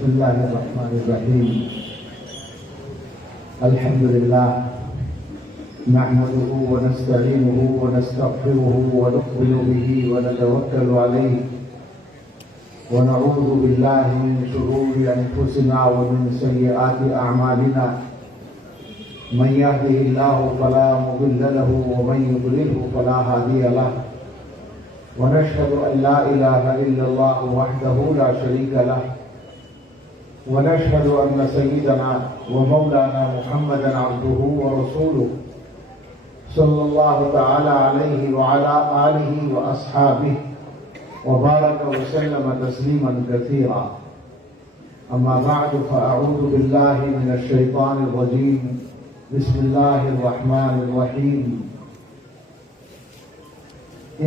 بسم الله الرحمن الرحيم. الحمد لله نحمده ونستعينه ونستغفره ونؤمن به ونتوكل عليه ونعوذ بالله من شرور أنفسنا ومن سيئات أعمالنا. من يهده الله فلا مضل له ومن يضلله فلا هادي له. ونشهد أن لا إله إلا الله وحده لا شريك له. ونشهد أن سيدنا ومولانا محمدا عبده ورسوله صلى الله تعالى عليه وعلى آله وأصحابه وبارك وسلم تسليما كثيرا. أما بعد فأعوذ بالله من الشيطان الرجيم. بسم الله الرحمن الرحيم.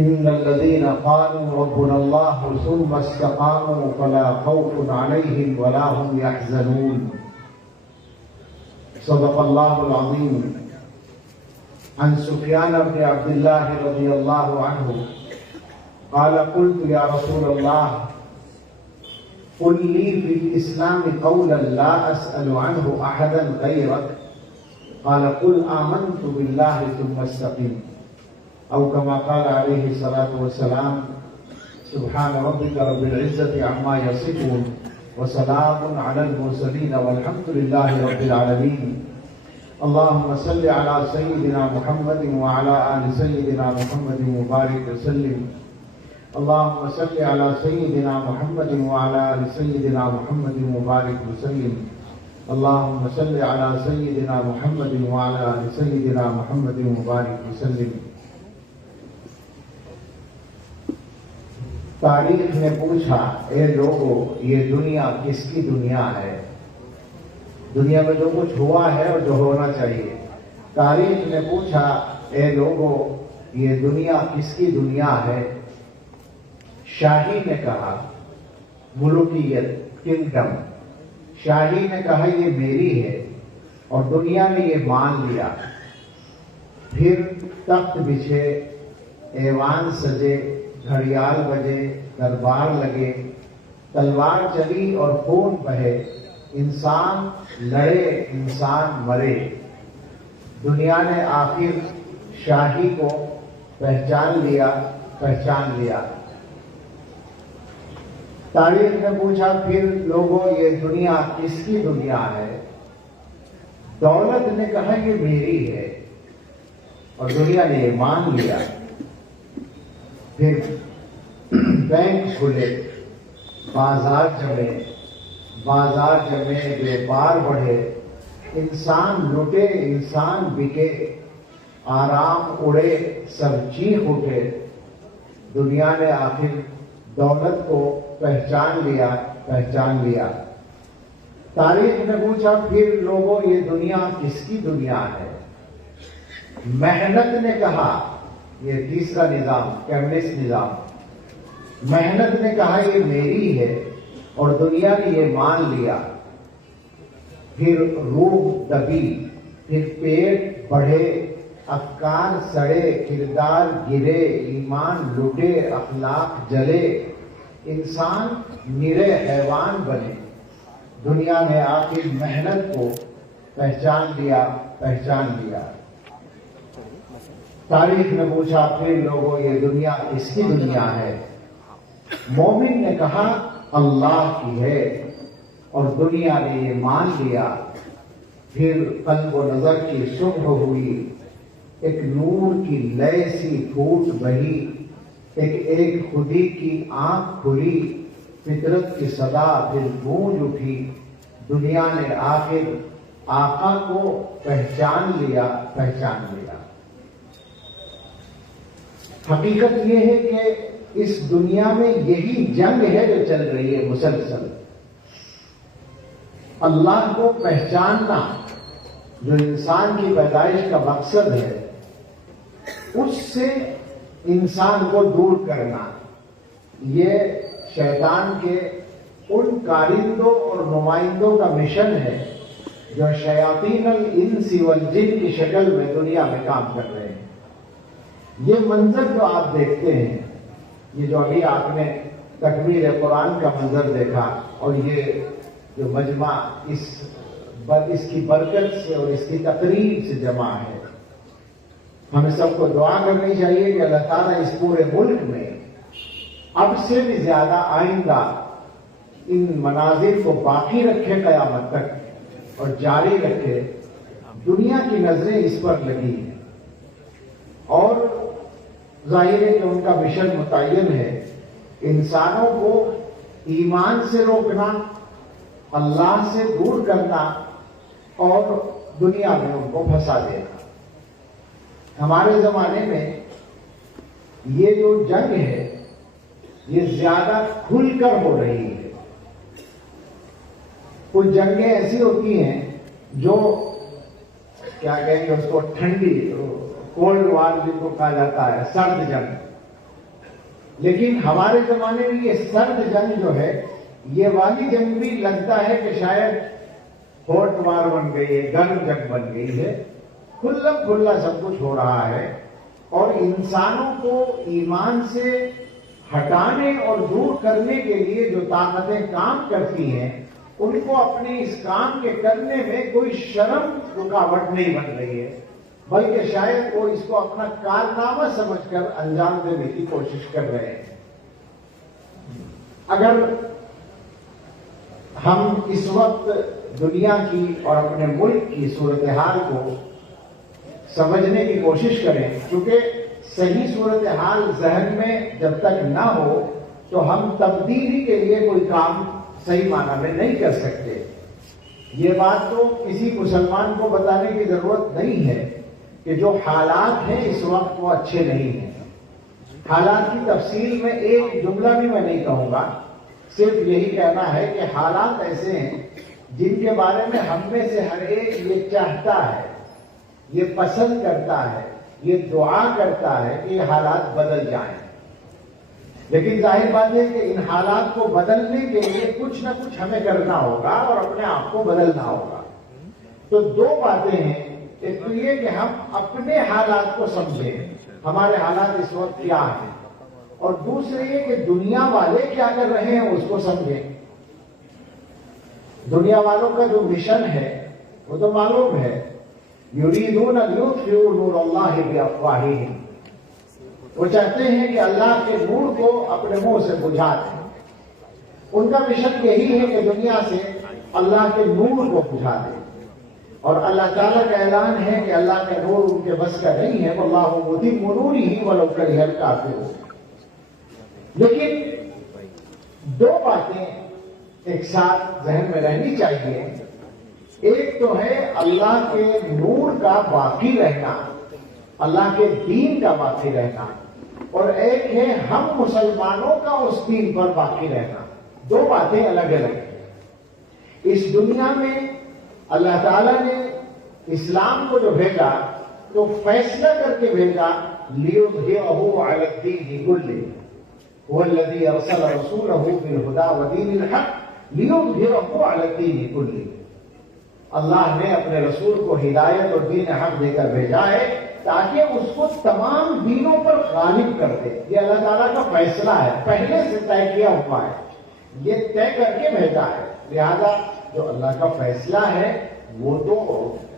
إن الذين قالوا ربنا الله ثم استقاموا فلا خوف عليهم ولا هم يحزنون. صدق الله العظيم. عن سفيان بن عبد الله رضي الله عنه قال قلت يا رسول الله قل لي في الإسلام قولا لا أسأل عنه أحدا غيرك. قال قل آمنت بالله ثم استقم. أو كما قال عليه الصلاة والسلام. سبحان ربك رب العزة عما يصفون وسلام على المرسلين والحمد لله رب العالمين. اللهم صل على سيدنا محمد وعلى آل سيدنا محمد وبارك وسلم. اللهم صل على سيدنا محمد وعلى آل سيدنا محمد وبارك وسلم. اللهم صل على سيدنا محمد وعلى آل سيدنا محمد وبارك وسلم. تاریخ نے پوچھا اے لوگو یہ دنیا کس کی دنیا ہے؟ دنیا میں جو کچھ ہوا ہے اور جو ہونا چاہیے. تاریخ نے پوچھا اے لوگو یہ دنیا کس کی دنیا ہے؟ شاہی نے کہا ملوکیت کنگڈم. شاہی نے کہا یہ میری ہے اور دنیا نے یہ مان لیا. پھر تخت بچھے، ایوان سجے، گھڑیال بجے، دربار لگے، تلوار چلی اور خون بہے، انسان لڑے انسان مرے. دنیا نے آخر شاہی کو پہچان لیا. تاریخ نے پوچھا پھر لوگوں یہ دنیا کس کی دنیا ہے؟ دولت نے کہا یہ میری ہے اور دنیا نے یہ مان لیا. پھر بینک کھلے، بازار جمے، بیپار بڑھے، انسان لٹے انسان بکے، آرام اڑے سب چیخ اٹھے. دنیا نے آخر دولت کو پہچان لیا. تاریخ نے پوچھا پھر لوگوں یہ دنیا کس کی دنیا ہے؟ محنت نے کہا، یہ تیسرا نظام کمیونسٹ نظام، محنت نے کہا یہ میری ہے اور دنیا نے یہ مان لیا. پھر روح دبی، پھر پیٹ بڑھے، افکار سڑے، کردار گرے، ایمان لٹے، اخلاق جلے، انسان نرے حیوان بنے. دنیا نے آخر محنت کو پہچان لیا. تاریخ نے پوچھا پھر لوگوں یہ دنیا کس کی دنیا ہے؟ مومن نے کہا اللہ کی ہے اور دنیا نے یہ مان لیا. پھر قلب و نظر کی صبح ہوئی، ایک نور کی لے سی پھوٹ بہی، ایک خودی کی آنکھ کھلی، فطرت کی صدا دل گونج اٹھی. دنیا نے آخر آقا کو پہچان لیا. حقیقت یہ ہے کہ اس دنیا میں یہی جنگ ہے جو چل رہی ہے مسلسل. اللہ کو پہچاننا جو انسان کی پیدائش کا مقصد ہے، اس سے انسان کو دور کرنا، یہ شیطان کے ان کارندوں اور نمائندوں کا مشن ہے جو شیاطین الانس والجن کی شکل میں دنیا میں کام کر رہے ہیں. یہ منظر جو آپ دیکھتے ہیں، یہ جو ابھی آپ نے تکبیر قرآن کا منظر دیکھا اور یہ جو مجمع اس کی برکت سے اور اس کی تقریب سے جمع ہے، ہمیں سب کو دعا کرنی چاہیے کہ اللہ تعالیٰ اس پورے ملک میں اب سے بھی زیادہ آئندہ ان مناظر کو باقی رکھے قیامت تک اور جاری رکھے۔ دنیا کی نظریں اس پر لگی ہیں اور ظاہر ہے کہ ان کا مشن متعین ہے، انسانوں کو ایمان سے روکنا، اللہ سے دور کرنا اور دنیا میں ان کو پھنسا دینا۔ ہمارے زمانے میں یہ جو جنگ ہے یہ زیادہ کھل کر ہو رہی ہے۔ کچھ جنگیں ایسی ہوتی ہیں جو کیا کہیں گے اس کو، ٹھنڈی کولڈ وار جن کو کہا جاتا ہے، سرد جنگ۔ لیکن ہمارے زمانے میں یہ سرد جنگ جو ہے، یہ والی جنگ بھی لگتا ہے کہ شاید ہاٹ وار بن گئی ہے، گرم جنگ بن گئی ہے۔ کھلم کھلا سب کچھ ہو رہا ہے اور انسانوں کو ایمان سے ہٹانے اور دور کرنے کے لیے جو طاقتیں کام کرتی ہیں، ان کو اپنے اس کام کے کرنے میں کوئی شرم رکاوٹ نہیں بن رہی ہے، بلکہ شاید وہ اس کو اپنا کارنامہ سمجھ کر انجام دینے کی کوشش کر رہے ہیں۔ اگر ہم اس وقت دنیا کی اور اپنے ملک کی صورتحال کو سمجھنے کی کوشش کریں، کیونکہ صحیح صورتحال ذہن میں جب تک نہ ہو تو ہم تبدیلی کے لیے کوئی کام صحیح معنی میں نہیں کر سکتے۔ یہ بات تو کسی مسلمان کو بتانے کی ضرورت نہیں ہے کہ جو حالات ہیں اس وقت وہ اچھے نہیں ہیں۔ حالات کی تفصیل میں ایک جملہ بھی میں نہیں کہوں گا، صرف یہی کہنا ہے کہ حالات ایسے ہیں جن کے بارے میں ہم میں سے ہر ایک یہ چاہتا ہے، یہ پسند کرتا ہے، یہ دعا کرتا ہے کہ یہ حالات بدل جائیں، لیکن ظاہر بات ہے کہ ان حالات کو بدلنے کے لیے کچھ نہ کچھ ہمیں کرنا ہوگا اور اپنے آپ کو بدلنا ہوگا۔ تو دو باتیں ہیں، ایک تو یہ کہ ہم اپنے حالات کو سمجھیں، ہمارے حالات اس وقت کیا ہیں، اور دوسرے یہ کہ دنیا والے کیا کر رہے ہیں اس کو سمجھیں۔ دنیا والوں کا جو مشن ہے وہ تو معلوم ہے، یریدون ان یطفئوا نور اللہ بافواہہم، وہ چاہتے ہیں کہ اللہ کے نور کو اپنے منہ سے بجھا دیں۔ ان کا مشن یہی ہے کہ دنیا سے اللہ کے نور کو بجھا دیں، اور اللہ تعالیٰ کا اعلان ہے کہ اللہ کا نور ان کے بس کا نہیں ہے، واللہ متم نورہ ولو کرہ الکافرون۔ لیکن دو باتیں ایک ساتھ ذہن میں رہنی چاہیے، ایک تو ہے اللہ کے نور کا باقی رہنا، اللہ کے دین کا باقی رہنا، اور ایک ہے ہم مسلمانوں کا اس دین پر باقی رہنا۔ دو باتیں الگ الگ ہیں۔ اس دنیا میں اللہ تعالیٰ نے اسلام کو جو بھیجا تو فیصلہ کر کے بھیجا، لِيُظْهِرَهُ عَلَى الدِّينِ كُلِّهِ هُوَ الَّذِي أَرْسَلَ رَسُولَهُ بِالْهُدَى وَدِينِ الْحَقِّ لِيُظْهِرَهُ عَلَى الدِّينِ كُلِّهِ۔ اللہ نے اپنے رسول کو ہدایت اور دین حق دے کر بھیجا ہے تاکہ اس کو تمام دینوں پر غالب کر دے۔ یہ اللہ تعالیٰ کا فیصلہ ہے، پہلے سے طے کیا ہوا ہے، یہ طے کر کے بھیجا ہے۔ لہذا جو اللہ کا فیصلہ ہے وہ تو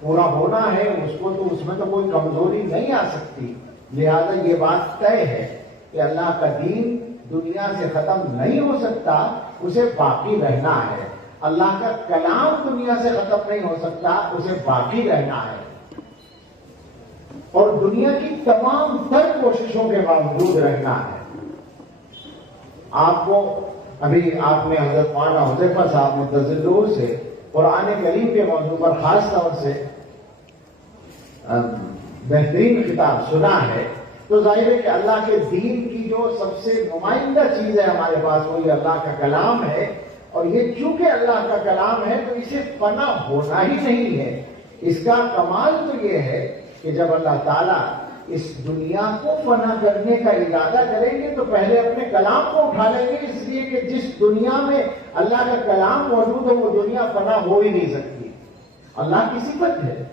پورا ہونا ہے، اس کو تو اس میں تو کوئی کمزوری نہیں آ سکتی۔ لہذا یہ بات طے ہے کہ اللہ کا دین دنیا سے ختم نہیں ہو سکتا، اسے باقی رہنا ہے۔ اللہ کا کلام دنیا سے ختم نہیں ہو سکتا، اسے باقی رہنا ہے، اور دنیا کی تمام تر کوششوں کے باوجود رہنا ہے۔ آپ کو ابھی آپ نے حضرت مولانا حذیفہ صاحب متضلع سے قرآن کریم کے موضوع پر خاص طور سے بہترین خطاب سنا ہے، تو ظاہر ہے کہ اللہ کے دین کی جو سب سے نمائندہ چیز ہے ہمارے پاس وہ یہ اللہ کا کلام ہے، اور یہ چونکہ اللہ کا کلام ہے تو اسے فنا ہونا ہی نہیں ہے۔ اس کا کمال تو یہ ہے کہ جب اللہ تعالیٰ اس دنیا کو فنا کرنے کا ارادہ کریں گے تو پہلے اپنے کلام کو اٹھا لیں گے، اس لیے کہ جس دنیا میں اللہ کا کلام موجود ہے وہ دنیا فنا ہو ہی نہیں سکتی۔ اللہ کی صفت ہے،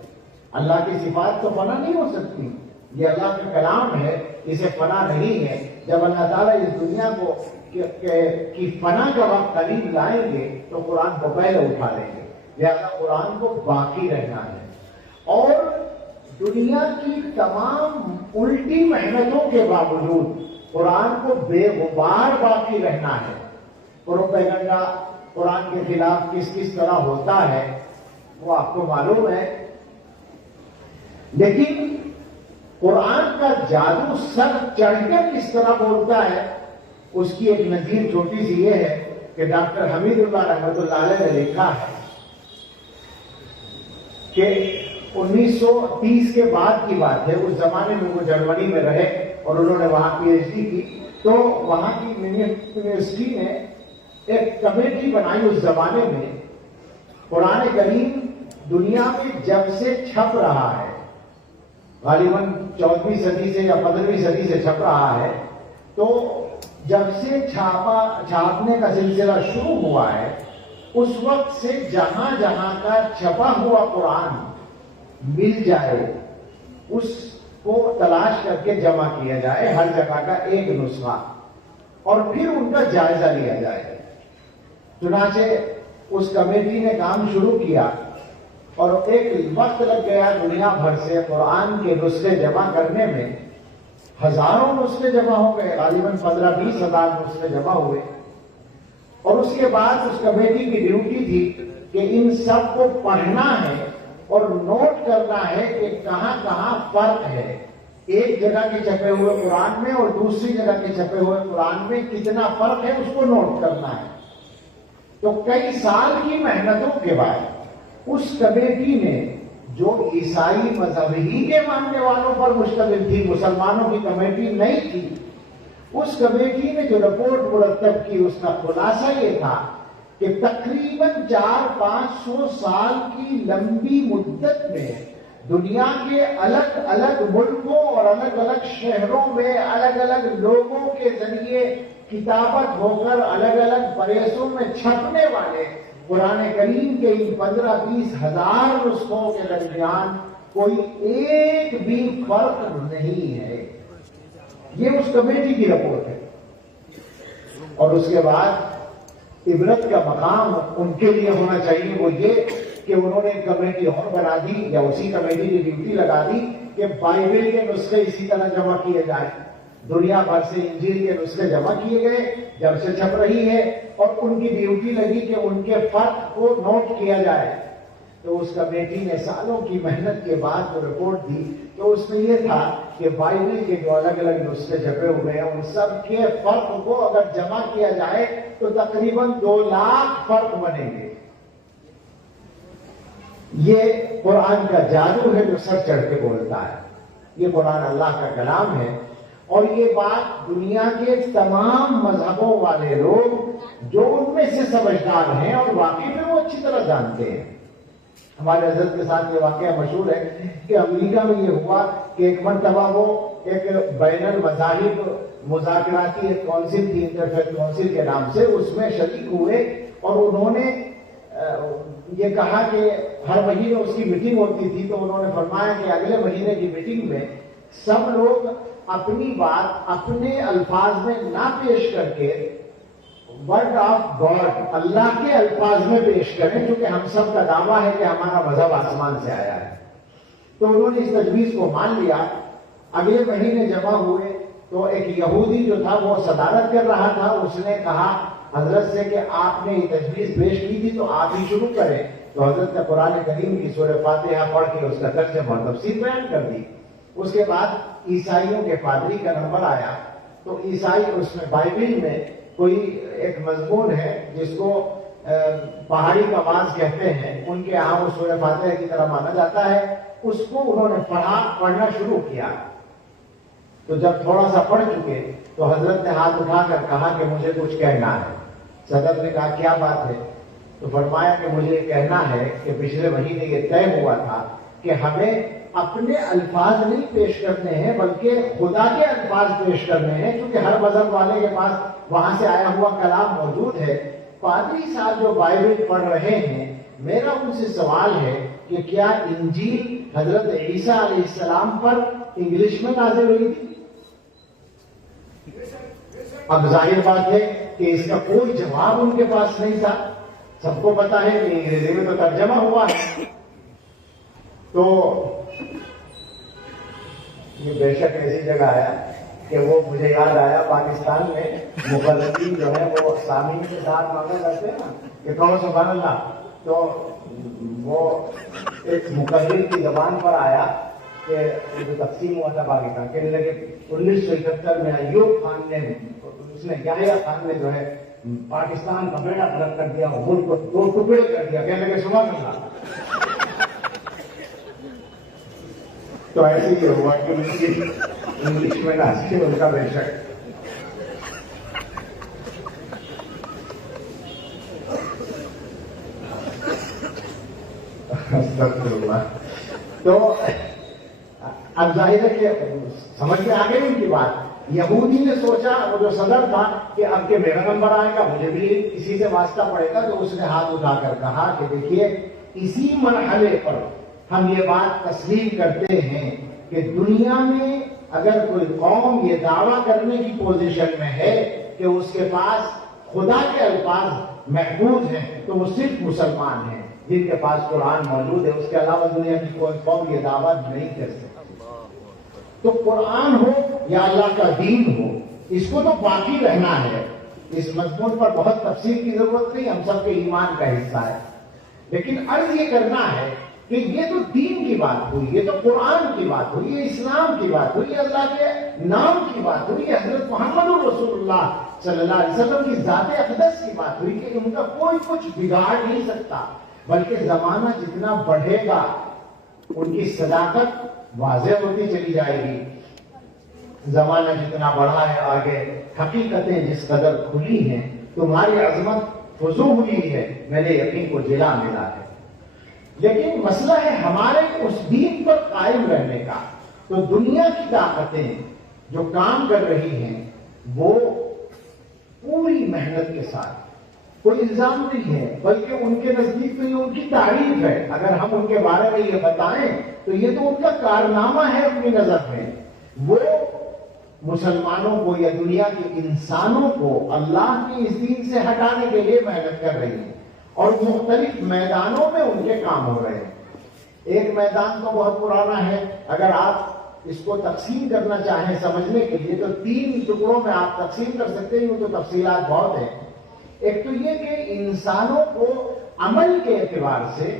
اللہ کی صفات تو فنا نہیں ہو سکتی۔ یہ اللہ کا کلام ہے، اسے فنا نہیں ہے۔ جب اللہ تعالیٰ اس دنیا کو کی فنا کا وقت قریب لائیں گے تو قرآن کو پہلے اٹھا لیں گے، لہذا قرآن کو باقی رہنا ہے۔ اور دنیا کی تمام الٹی محنتوں کے باوجود قرآن کو بے غبار باقی رہنا ہے۔ پروپیگنڈا قرآن کے خلاف کس طرح ہوتا ہے وہ آپ کو معلوم ہے، لیکن قرآن کا جادو سر چڑھ کر کس طرح بولتا ہے اس کی ایک نظیر چھوٹی سی یہ ہے کہ ڈاکٹر حمید اللہ رحمۃ اللہ علیہ نے لکھا ہے کہ 1930 کے بعد کی بات ہے، اس زمانے میں وہ جرمنی میں رہے اور انہوں نے وہاں پی ایچ ڈی کی، تو وہاں کی یونیورسٹی نے ایک کمیٹی بنائی اس زمانے میں۔ قرآن کریم دنیا میں جب سے چھپ رہا ہے، غالباً 14ویں صدی سے یا 15ویں صدی سے چھپ رہا ہے، تو جب سے چھاپنے کا سلسلہ شروع ہوا ہے اس وقت سے جہاں جہاں کا چھپا ہوا قرآن مل جائے اس کو تلاش کر کے جمع کیا جائے، ہر جگہ کا ایک نسخہ، اور پھر ان کا جائزہ لیا جائے۔ چنانچہ اس کمیٹی نے کام شروع کیا اور ایک وقت لگ گیا دنیا بھر سے قرآن کے نسخے جمع کرنے میں۔ ہزاروں نسخے جمع ہو گئے، غالباً 15-20 ہزار نسخے جمع ہوئے، اور اس کے بعد اس کمیٹی کی ڈیوٹی تھی کہ ان سب کو پڑھنا ہے اور نوٹ کرنا ہے کہ کہاں کہاں فرق ہے، ایک جگہ کے چھپے ہوئے قرآن میں اور دوسری جگہ کے چھپے ہوئے قرآن میں کتنا فرق ہے، اس کو نوٹ کرنا ہے۔ تو کئی سال کی محنتوں کے بعد اس کمیٹی نے، جو عیسائی مذہب ہی کے ماننے والوں پر مشتمل تھی، مسلمانوں کی کمیٹی نہیں تھی، اس کمیٹی نے جو رپورٹ مرتب کی اس کا خلاصہ یہ تھا کہ تقریباً 400-500 سال کی لمبی مدت میں دنیا کے الگ الگ ملکوں اور الگ الگ شہروں میں الگ الگ لوگوں کے ذریعے کتابت ہو کر الگ الگ پریسوں میں چھپنے والے قرآن کریم کے ان 15-20 ہزار نسخوں کے درمیان کوئی ایک بھی فرق نہیں ہے۔ یہ اس کمیٹی کی رپورٹ ہے، اور اس کے بعد عبرت کا مقام ان کے لیے ہونا چاہیے وہ یہ کہ انہوں نے ایک کمیٹی اور بنا دی، یا اسی کمیٹی کی ڈیوٹی لگا دی کہ بائبل کے نسخے اسی طرح جمع کیے جائیں۔ دنیا بھر سے انجیل کے نسخے جمع کیے گئے جب سے چھپ رہی ہے، اور ان کی ڈیوٹی لگی کہ ان کے فرق کو نوٹ کیا جائے۔ تو اس کمیٹی نے سالوں کی محنت کے بعد جو رپورٹ دی تو اس میں یہ تھا کہ بائبل کے جو الگ الگ نسخے چھپے ہوئے ہیں ان سب کے فرق کو اگر جمع کیا جائے تو تقریباً 2 لاکھ فرق بنیں گے۔ یہ قرآن کا جادو ہے جو سر چڑھ کے بولتا ہے۔ یہ قرآن اللہ کا کلام ہے، اور یہ بات دنیا کے تمام مذہبوں والے لوگ جو ان میں سے سمجھدار ہیں اور واقعی میں وہ اچھی طرح جانتے ہیں۔ ہمارے حضرت کے ساتھ یہ واقعہ مشہور ہے کہ امریکہ میں یہ ہوا کہ ایک مرتبہ وہ ایک بین المذاہب مذاکراتی ایک کونسل تھی، انٹرفیتھ کونسل کے نام سے، اس میں شریک ہوئے، اور انہوں نے یہ کہا کہ ہر مہینے اس کی میٹنگ ہوتی تھی، تو انہوں نے فرمایا کہ اگلے مہینے کی میٹنگ میں سب لوگ اپنی بات اپنے الفاظ میں نہ پیش کر کے ورڈ آف گاڈ، اللہ کے الفاظ میں پیش کریں، کیونکہ ہم سب کا دعویٰ ہے کہ ہمارا مذہب آسمان سے آیا ہے۔ تو انہوں نے اس تجویز کو مان لیا۔ اگلے مہینے جمع ہوئے تو ایک یہودی جو تھا وہ صدارت کر رہا تھا، اس نے کہا حضرت سے کہ آپ نے یہ تجویز پیش کی تھی تو آپ ہی شروع کریں۔ تو حضرت نے قرآن کریم کی سورہ فاتحہ پڑھ کے اس کا ترجمہ اور تفسیر بیان کر دی۔ اس کے بعد عیسائیوں کے پادری کا نمبر آیا، تو عیسائی اس میں بائبل میں کوئی ایک مضمون ہے جس کو پہاڑی کا باز کہتے ہیں، ان کے یہاں وہ سورہ فاتحہ کی طرح مانا جاتا ہے، اس کو انہوں نے پڑھنا شروع کیا۔ تو جب تھوڑا سا پڑھ چکے تو حضرت نے ہاتھ اٹھا کر کہا کہ مجھے کچھ کہنا ہے۔ صدر نے کہا کیا بات ہے؟ تو فرمایا کہ مجھے یہ کہنا ہے کہ پچھلے مہینے یہ طے ہوا تھا کہ ہمیں اپنے الفاظ نہیں پیش کرنے ہیں بلکہ خدا کے الفاظ پیش کرنے ہیں، کیونکہ ہر مذہب والے کے پاس وہاں سے آیا ہوا کلام موجود ہے۔ پادری صاحب جو بائبل پڑھ رہے ہیں، میرا ان سے سوال ہے کہ کیا انجیل حضرت عیسیٰ علیہ السلام پر انگلش میں نازل ہوئی تھی. اب ظاہر بات ہے کہ اس کا کوئی جواب ان کے پاس نہیں تھا. سب کو پتا ہے کہ انگریزی میں تو ترجمہ ہوا ہے. تو یہ بے شک ایسی جگہ آیا کہ وہ مجھے یاد آیا پاکستان میں مقررین جو ہے وہ سامعین کے ساتھ مانگا کرتے ہیں نا کہ کہو سبحان اللہ. تو وہ ایک مقرر کی زبان پر آیا کہ جو تقسیم ہوا تھا پاکستان کہنے لگے 1971 میں ایوب خان نے اس نے یحییٰ خان نے جو ہے پاکستان کا بیڑا غرق کر دیا, ملک کو 2 ٹکڑے کر دیا. کہنے لگے سبحان اللہ. تو ایسے ہی ہوا کہ انگلش میں نازل ان کا بے شک. تو اب ظاہر ہے کہ سمجھ میں آ گئی ان کی بات. یہودی نے سوچا, وہ جو صدر تھا, کہ اب کہ میرا نمبر آئے گا, مجھے بھی کسی سے واسطہ پڑے گا. تو اس نے ہاتھ اٹھا کر کہا کہ دیکھیے اسی مرحلے پر ہم یہ بات تسلیم کرتے ہیں کہ دنیا میں اگر کوئی قوم یہ دعویٰ کرنے کی پوزیشن میں ہے کہ اس کے پاس خدا کے الفاظ محفوظ ہیں تو وہ صرف مسلمان ہیں جن کے پاس قرآن موجود ہے. اس کے علاوہ دنیا کی کوئی قوم یہ دعویٰ نہیں کر سکتی. تو قرآن ہو یا اللہ کا دین ہو, اس کو تو باقی رہنا ہے. اس مضمون پر بہت تفصیل کی ضرورت نہیں, ہم سب کے ایمان کا حصہ ہے. لیکن عرض یہ کرنا ہے کہ یہ تو دین کی بات ہوئی, یہ تو قرآن کی بات ہوئی, یہ اسلام کی بات ہوئی, اللہ کے نام کی بات ہوئی, یہ حضرت محمد رسول اللہ صلی اللہ علیہ وسلم کی ذات اقدس کی بات ہوئی کہ ان کا کوئی کچھ بگاڑ نہیں سکتا. بلکہ زمانہ جتنا بڑھے گا ان کی صداقت واضح ہوتی چلی جائے گی. زمانہ جتنا بڑھا ہے آگے, حقیقتیں جس قدر کھلی ہیں, تمہاری عظمت فزو ہوئی ہے, میرے یقین کو جلا ملا ہے. لیکن مسئلہ ہے ہمارے اس دین پر قائم رہنے کا. تو دنیا کی طاقتیں جو کام کر رہی ہیں وہ پوری محنت کے ساتھ, کوئی الزام نہیں ہے بلکہ ان کے نزدیک تو یہ ان کی تعریف ہے. اگر ہم ان کے بارے میں یہ بتائیں تو یہ تو ان کا کارنامہ ہے اپنی نظر میں. وہ مسلمانوں کو یا دنیا کے انسانوں کو اللہ کی اس دین سے ہٹانے کے لیے محنت کر رہی ہیں اور مختلف میدانوں میں ان کے کام ہو رہے ہیں. ایک میدان تو بہت پرانا ہے, اگر آپ اس کو تقسیم کرنا چاہیں سمجھنے کے لیے تو 3 ٹکڑوں میں آپ تقسیم کر سکتے ہیں, تو تفصیلات بہت ہیں. ایک تو یہ کہ انسانوں کو عمل کے اعتبار سے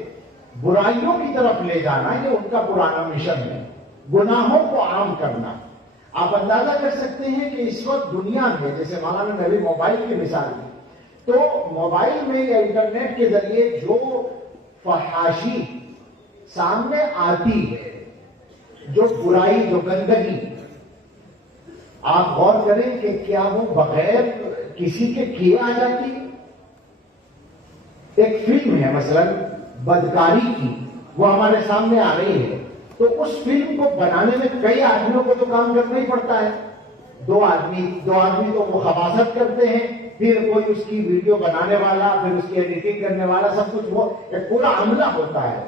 برائیوں کی طرف لے جانا, یہ ان کا پرانا مشن ہے. گناہوں کو عام کرنا. آپ اندازہ کر سکتے ہیں کہ اس وقت دنیا میں, جیسے مولانا نے ابھی موبائل کی مثال دی, تو موبائل میں یا انٹرنیٹ کے ذریعے جو فحاشی سامنے آتی ہے, جو برائی, جو گندگی, آپ غور کریں کہ کیا وہ بغیر کسی کے کیے آ جاتی. ایک فلم ہے مثلا بدکاری کی, وہ ہمارے سامنے آ رہی ہے, تو اس فلم کو بنانے میں کئی آدمیوں کو تو کام کرنا ہی پڑتا ہے. 2 آدمی تو وہ خباثت کرتے ہیں, پھر کوئی اس کی ویڈیو بنانے والا, پھر اس کی ایڈیٹنگ کرنے والا, سب کچھ وہ ایک پورا عملہ ہوتا ہے.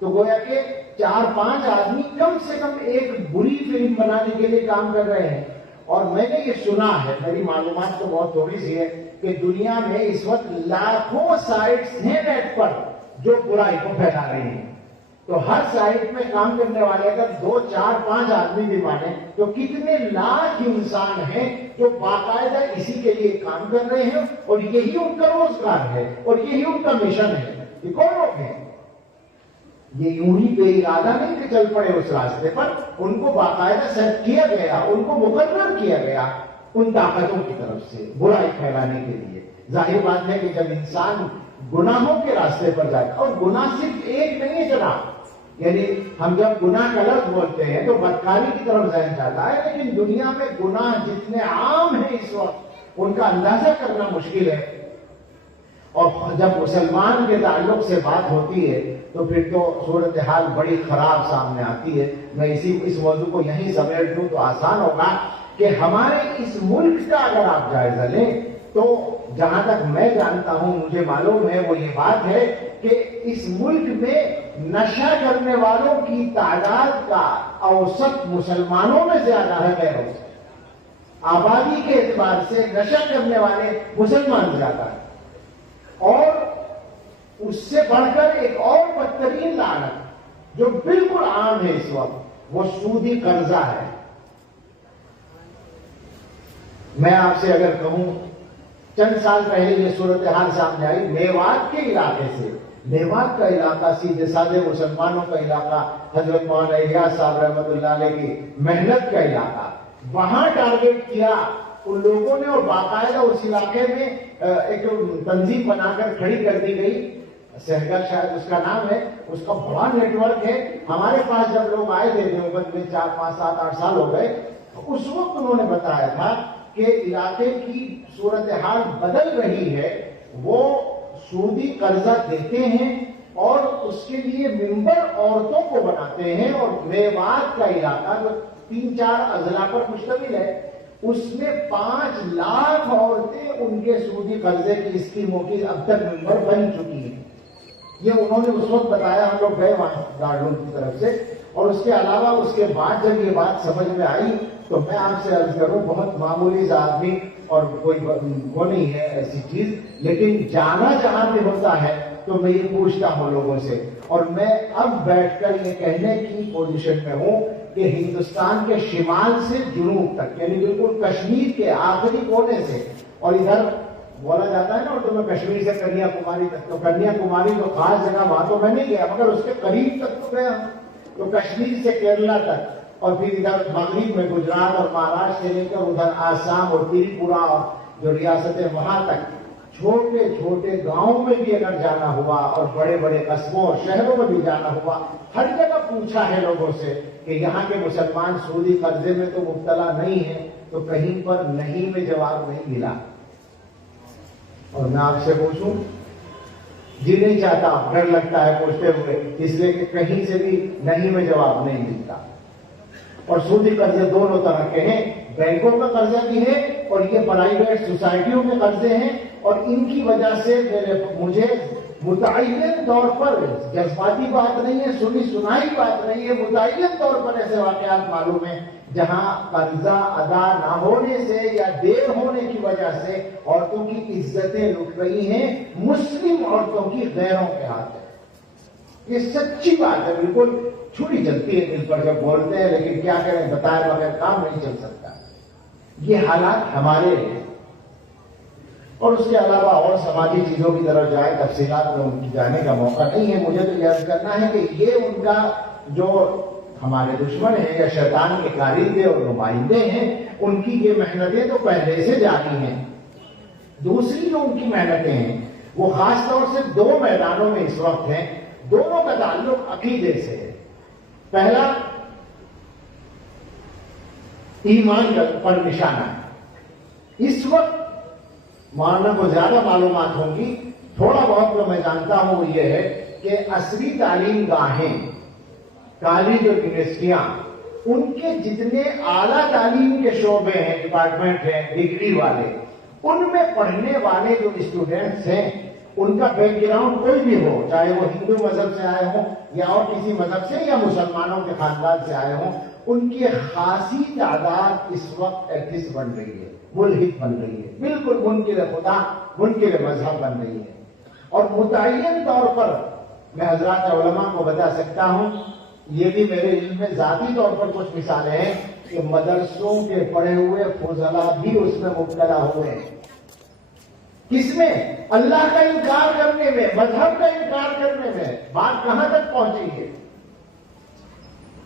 تو گویا کہ 4-5 آدمی کم سے کم ایک بری فلم بنانے کے لیے کام کر رہے ہیں. اور میں نے یہ سنا ہے, میری معلومات تو بہت تھوڑی سی ہے, کہ دنیا میں اس وقت لاکھوں سائٹس ہیں نیٹ پر جو برائی کو پھیلا رہی ہیں. تو ہر سائٹ میں کام کرنے والے اگر 2-4-5 آدمی بھی مانے تو کتنے لاکھ انسان ہیں جو باقاعدہ اسی کے لیے کام کر رہے ہیں, اور یہی ان کا روزگار ہے اور یہی ان کا مشن ہے. یہ کون لوگ ہیں؟ یہ یوں ہی بے ارادہ نہیں کہ چل پڑے اس راستے پر, ان کو باقاعدہ سیٹ کیا گیا, ان کو مقرر کیا گیا ان طاقتوں کی طرف سے برائی پھیلانے کے لیے. ظاہر بات ہے کہ جب انسان گناہوں کے راستے پر جائے, اور گناہ صرف ایک نہیں ہے جناب, یعنی ہم جب گناہ کا لفظ بولتے ہیں تو بدکاری کی طرف ذہن جاتا ہے, لیکن دنیا میں گناہ جتنے عام ہیں اس وقت ان کا اندازہ کرنا مشکل ہے. اور جب مسلمان کے تعلق سے بات ہوتی ہے تو پھر تو صورتحال بڑی خراب سامنے آتی ہے. میں اس موضوع کو یہیں سمیٹ دوں تو آسان ہوگا کہ ہمارے اس ملک کا اگر آپ جائزہ لیں تو جہاں تک میں جانتا ہوں، مجھے معلوم ہے، وہ یہ بات ہے کہ اس ملک میں نشہ کرنے والوں کی تعداد کا اوسط مسلمانوں میں زیادہ ہے غیروں سے۔ آبادی کے اعتبار سے نشہ کرنے والے مسلمان زیادہ ہیں، اور اس سے بڑھ کر ایک اور بدترین لعنت جو بالکل عام ہے اس وقت، وہ سودی قرضہ ہے۔ میں آپ سے اگر کہوں، چند سال پہلے یہ صورتحال سامنے آئی میوات کے علاقے سے۔ میوات کا علاقہ سیدھے سادے مسلمانوں کا علاقہ، حضرت مولانا الیاس صاحب رحمۃ اللہ علیہ کی محنت کا علاقہ، وہاں ٹارگیٹ کیا ان لوگوں نے، اور باقاعدہ اس علاقے میں ایک تنظیم بنا کر کھڑی کر دی گئی، سہگل شاید اس کا نام ہے، اس کا بڑا نیٹ ورک ہے۔ ہمارے پاس جب لوگ آئے تھے دیوبند میں 4 5 7 8 سال ہو گئے، اس وقت انہوں نے بتایا تھا کہ علاقے کی صورتحال بدل رہی ہے، وہ سودی قرضہ دیتے ہیں اور اس کے لیے ممبر عورتوں کو بناتے ہیں، اور میوات کا علاقہ جو 3 4 اضلاع پر مشتمل ہے، اس میں 5 لاکھ عورتیں ان کے سودی قرضے کی اسکیموں کی اب تک ممبر بن چکی ہیں۔ یہ انہوں نے اس وقت بتایا، ہم لوگ گئے وہاں دارالعلوم کی طرف سے، اور اس کے علاوہ اس کے بعد جب یہ بات سمجھ میں آئی تو میں آپ سے عرض کروں، بہت معمولی سا آدمی اور کوئی وہ نہیں ہے ایسی چیز، لیکن جانا جہاں پہ ہوتا ہے تو میں یہ پوچھتا ہوں لوگوں سے، اور میں اب بیٹھ کر یہ کہنے کی پوزیشن میں ہوں کہ ہندوستان کے شمال سے جنوب تک، یعنی بالکل کشمیر کے آخری کونے سے، اور ادھر بولا جاتا ہے نا اردو میں کشمیر سے کنیا کماری تک، تو کنیا کماری تو خاص جگہ، وہاں تو میں نہیں گیا مگر اس کے قریب تک تو گیا، تو کشمیر سے کیرلا تک، اور پھر ادھر مغرب میں گجرات اور مہاراشٹر سے لے کر ادھر آسام اور تریپورا اور جو ریاستیں وہاں تک، چھوٹے چھوٹے گاؤں میں بھی اگر جانا ہوا اور بڑے بڑے قصبوں اور شہروں میں بھی جانا ہوا، ہر جگہ پوچھا ہے لوگوں سے کہ یہاں کے مسلمان سودی قرضے میں تو مبتلا نہیں ہیں، تو کہیں پر نہیں میں جواب نہیں ملا۔ اور میں آپ سے پوچھوں، جی نہیں چاہتا، ڈر لگتا ہے پوچھتے ہوئے، اس لیے کہ کہیں سے بھی نہیں میں جواب نہیں ملتا۔ اور سودی قرضے دونوں طرح کے ہیں، بینکوں کا قرضہ بھی ہے اور یہ پرائیویٹ سوسائٹیوں کے قرضے ہیں، اور ان کی وجہ سے مجھے متعین طور پر، جذباتی بات نہیں ہے، سنی سنائی بات نہیں ہے، متعین طور پر ایسے واقعات معلوم ہیں جہاں قرضہ ادا نہ ہونے سے یا دیر ہونے کی وجہ سے عورتوں کی عزتیں لٹ رہی ہیں، مسلم عورتوں کی غیروں کے ہاتھ ہے۔ یہ سچی بات ہے، بالکل چھری چلتی ہے دل پر جب بولتے ہیں، لیکن کیا کریں، بتائے بغیر کام نہیں چل سکتا۔ یہ حالات ہمارے ہیں، اور اس کے علاوہ اور سماجی چیزوں کی طرف جائے، تفصیلات میں ان کی جانے کا موقع نہیں ہے۔ مجھے تو یہ عرض کرنا ہے کہ یہ ان کا جو ہمارے دشمن ہیں یا شیطان کے کارندے اور نمائندے ہیں، ان کی یہ محنتیں تو پہلے سے جاری ہیں۔ دوسری جو ان کی محنتیں ہیں وہ خاص طور سے 2 میدانوں میں اس وقت ہیں، دونوں کا تعلق عقیدے سے ہے۔ پہلا ایمان پر نشانہ ہے۔ اس وقت مولانا کو زیادہ معلومات ہوں گی، تھوڑا بہت جو میں جانتا ہوں وہ یہ ہے کہ عصری تعلیم گاہیں، کالج اور یونیورسٹیاں، ان کے جتنے اعلیٰ تعلیم کے شعبے ہیں، ڈپارٹمنٹ ہیں ڈگری والے، ان میں پڑھنے والے جو اسٹوڈنٹس ہیں، ان کا بیک گراؤنڈ کوئی بھی ہو، چاہے وہ ہندو مذہب سے آئے ہوں یا اور کسی مذہب سے یا مسلمانوں کے خاندان سے آئے ہوں، ان کی خاصی تعداد اس وقت ایتھسٹ بن رہی ہے، ملحد بن رہی ہے، بالکل منکر خدا، منکر مذہب بن رہی ہے۔ اور متعین طور پر میں حضرات علماء کو بتا سکتا ہوں، یہ بھی میرے علم میں ذاتی طور پر کچھ مثالیں ہیں کہ مدرسوں کے پڑھے ہوئے فضلاء بھی اس میں مبتلا ہوئے ہیں۔ کس میں؟ اللہ کا انکار کرنے میں، مذہب کا انکار کرنے میں۔ بات کہاں تک پہنچی ہے؟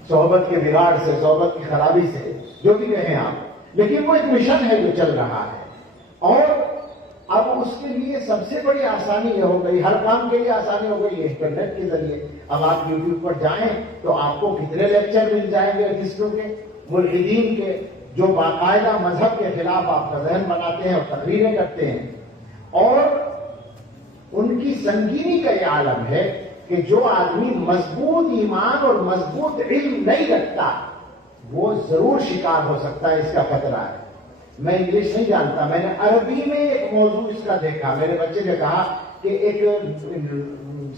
صحبت کے بگاڑ سے، صحبت کی خرابی سے، جو بھی کہیں آپ، لیکن وہ ایک مشن ہے جو چل رہا ہے۔ اور اب اس کے لیے سب سے بڑی آسانی یہ ہو گئی، ہر کام کے لیے آسانی ہو گئی ہے انٹرنیٹ کے ذریعے۔ اب آپ یوٹیوب پر جائیں تو آپ کو کتنے لیکچر مل جائیں گے ایتھسٹوں کے، ملحدین کے، جو باقاعدہ مذہب کے خلاف آپ کا ذہن بناتے ہیں اور تقریریں کرتے ہیں۔ اور ان کی سنگینی کا یہ عالم ہے کہ جو آدمی مضبوط ایمان اور مضبوط علم نہیں رکھتا وہ ضرور شکار ہو سکتا ہے، اس کا خطرہ ہے۔ میں انگلش نہیں جانتا، میں نے عربی میں ایک موضوع اس کا دیکھا، میرے بچے نے کہا کہ ایک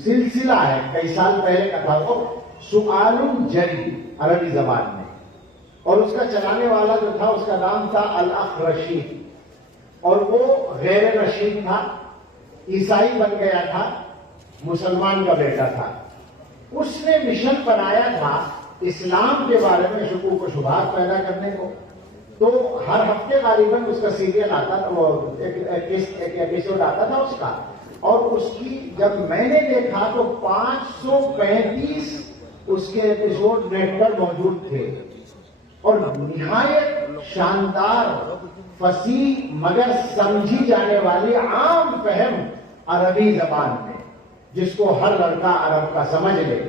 سلسلہ ہے، کئی سال پہلے کا تھا وہ، سؤال جری عربی زبان میں، اور اس کا چلانے والا جو تھا اس کا نام تھا الاخ رشید، اور وہ غیر رشید تھا، عیسائی بن گیا تھا، مسلمان کا بیٹا تھا۔ اس نے مشن بنایا تھا اسلام کے بارے میں شکوک و شبہات پیدا کرنے کو، تو ہر ہفتے غالباً اس کا سیریل آتا تھا، وہ ایک ایپیسوڈ آتا تھا اس کا، اور اس کی جب میں نے دیکھا تو 535 اس کے ایپیسوڈ نیٹ پر موجود تھے، اور نہایت شاندار، فصیح مگر سمجھی جانے والی عام فہم عربی زبان میں، جس کو ہر لڑکا عرب کا سمجھ لے۔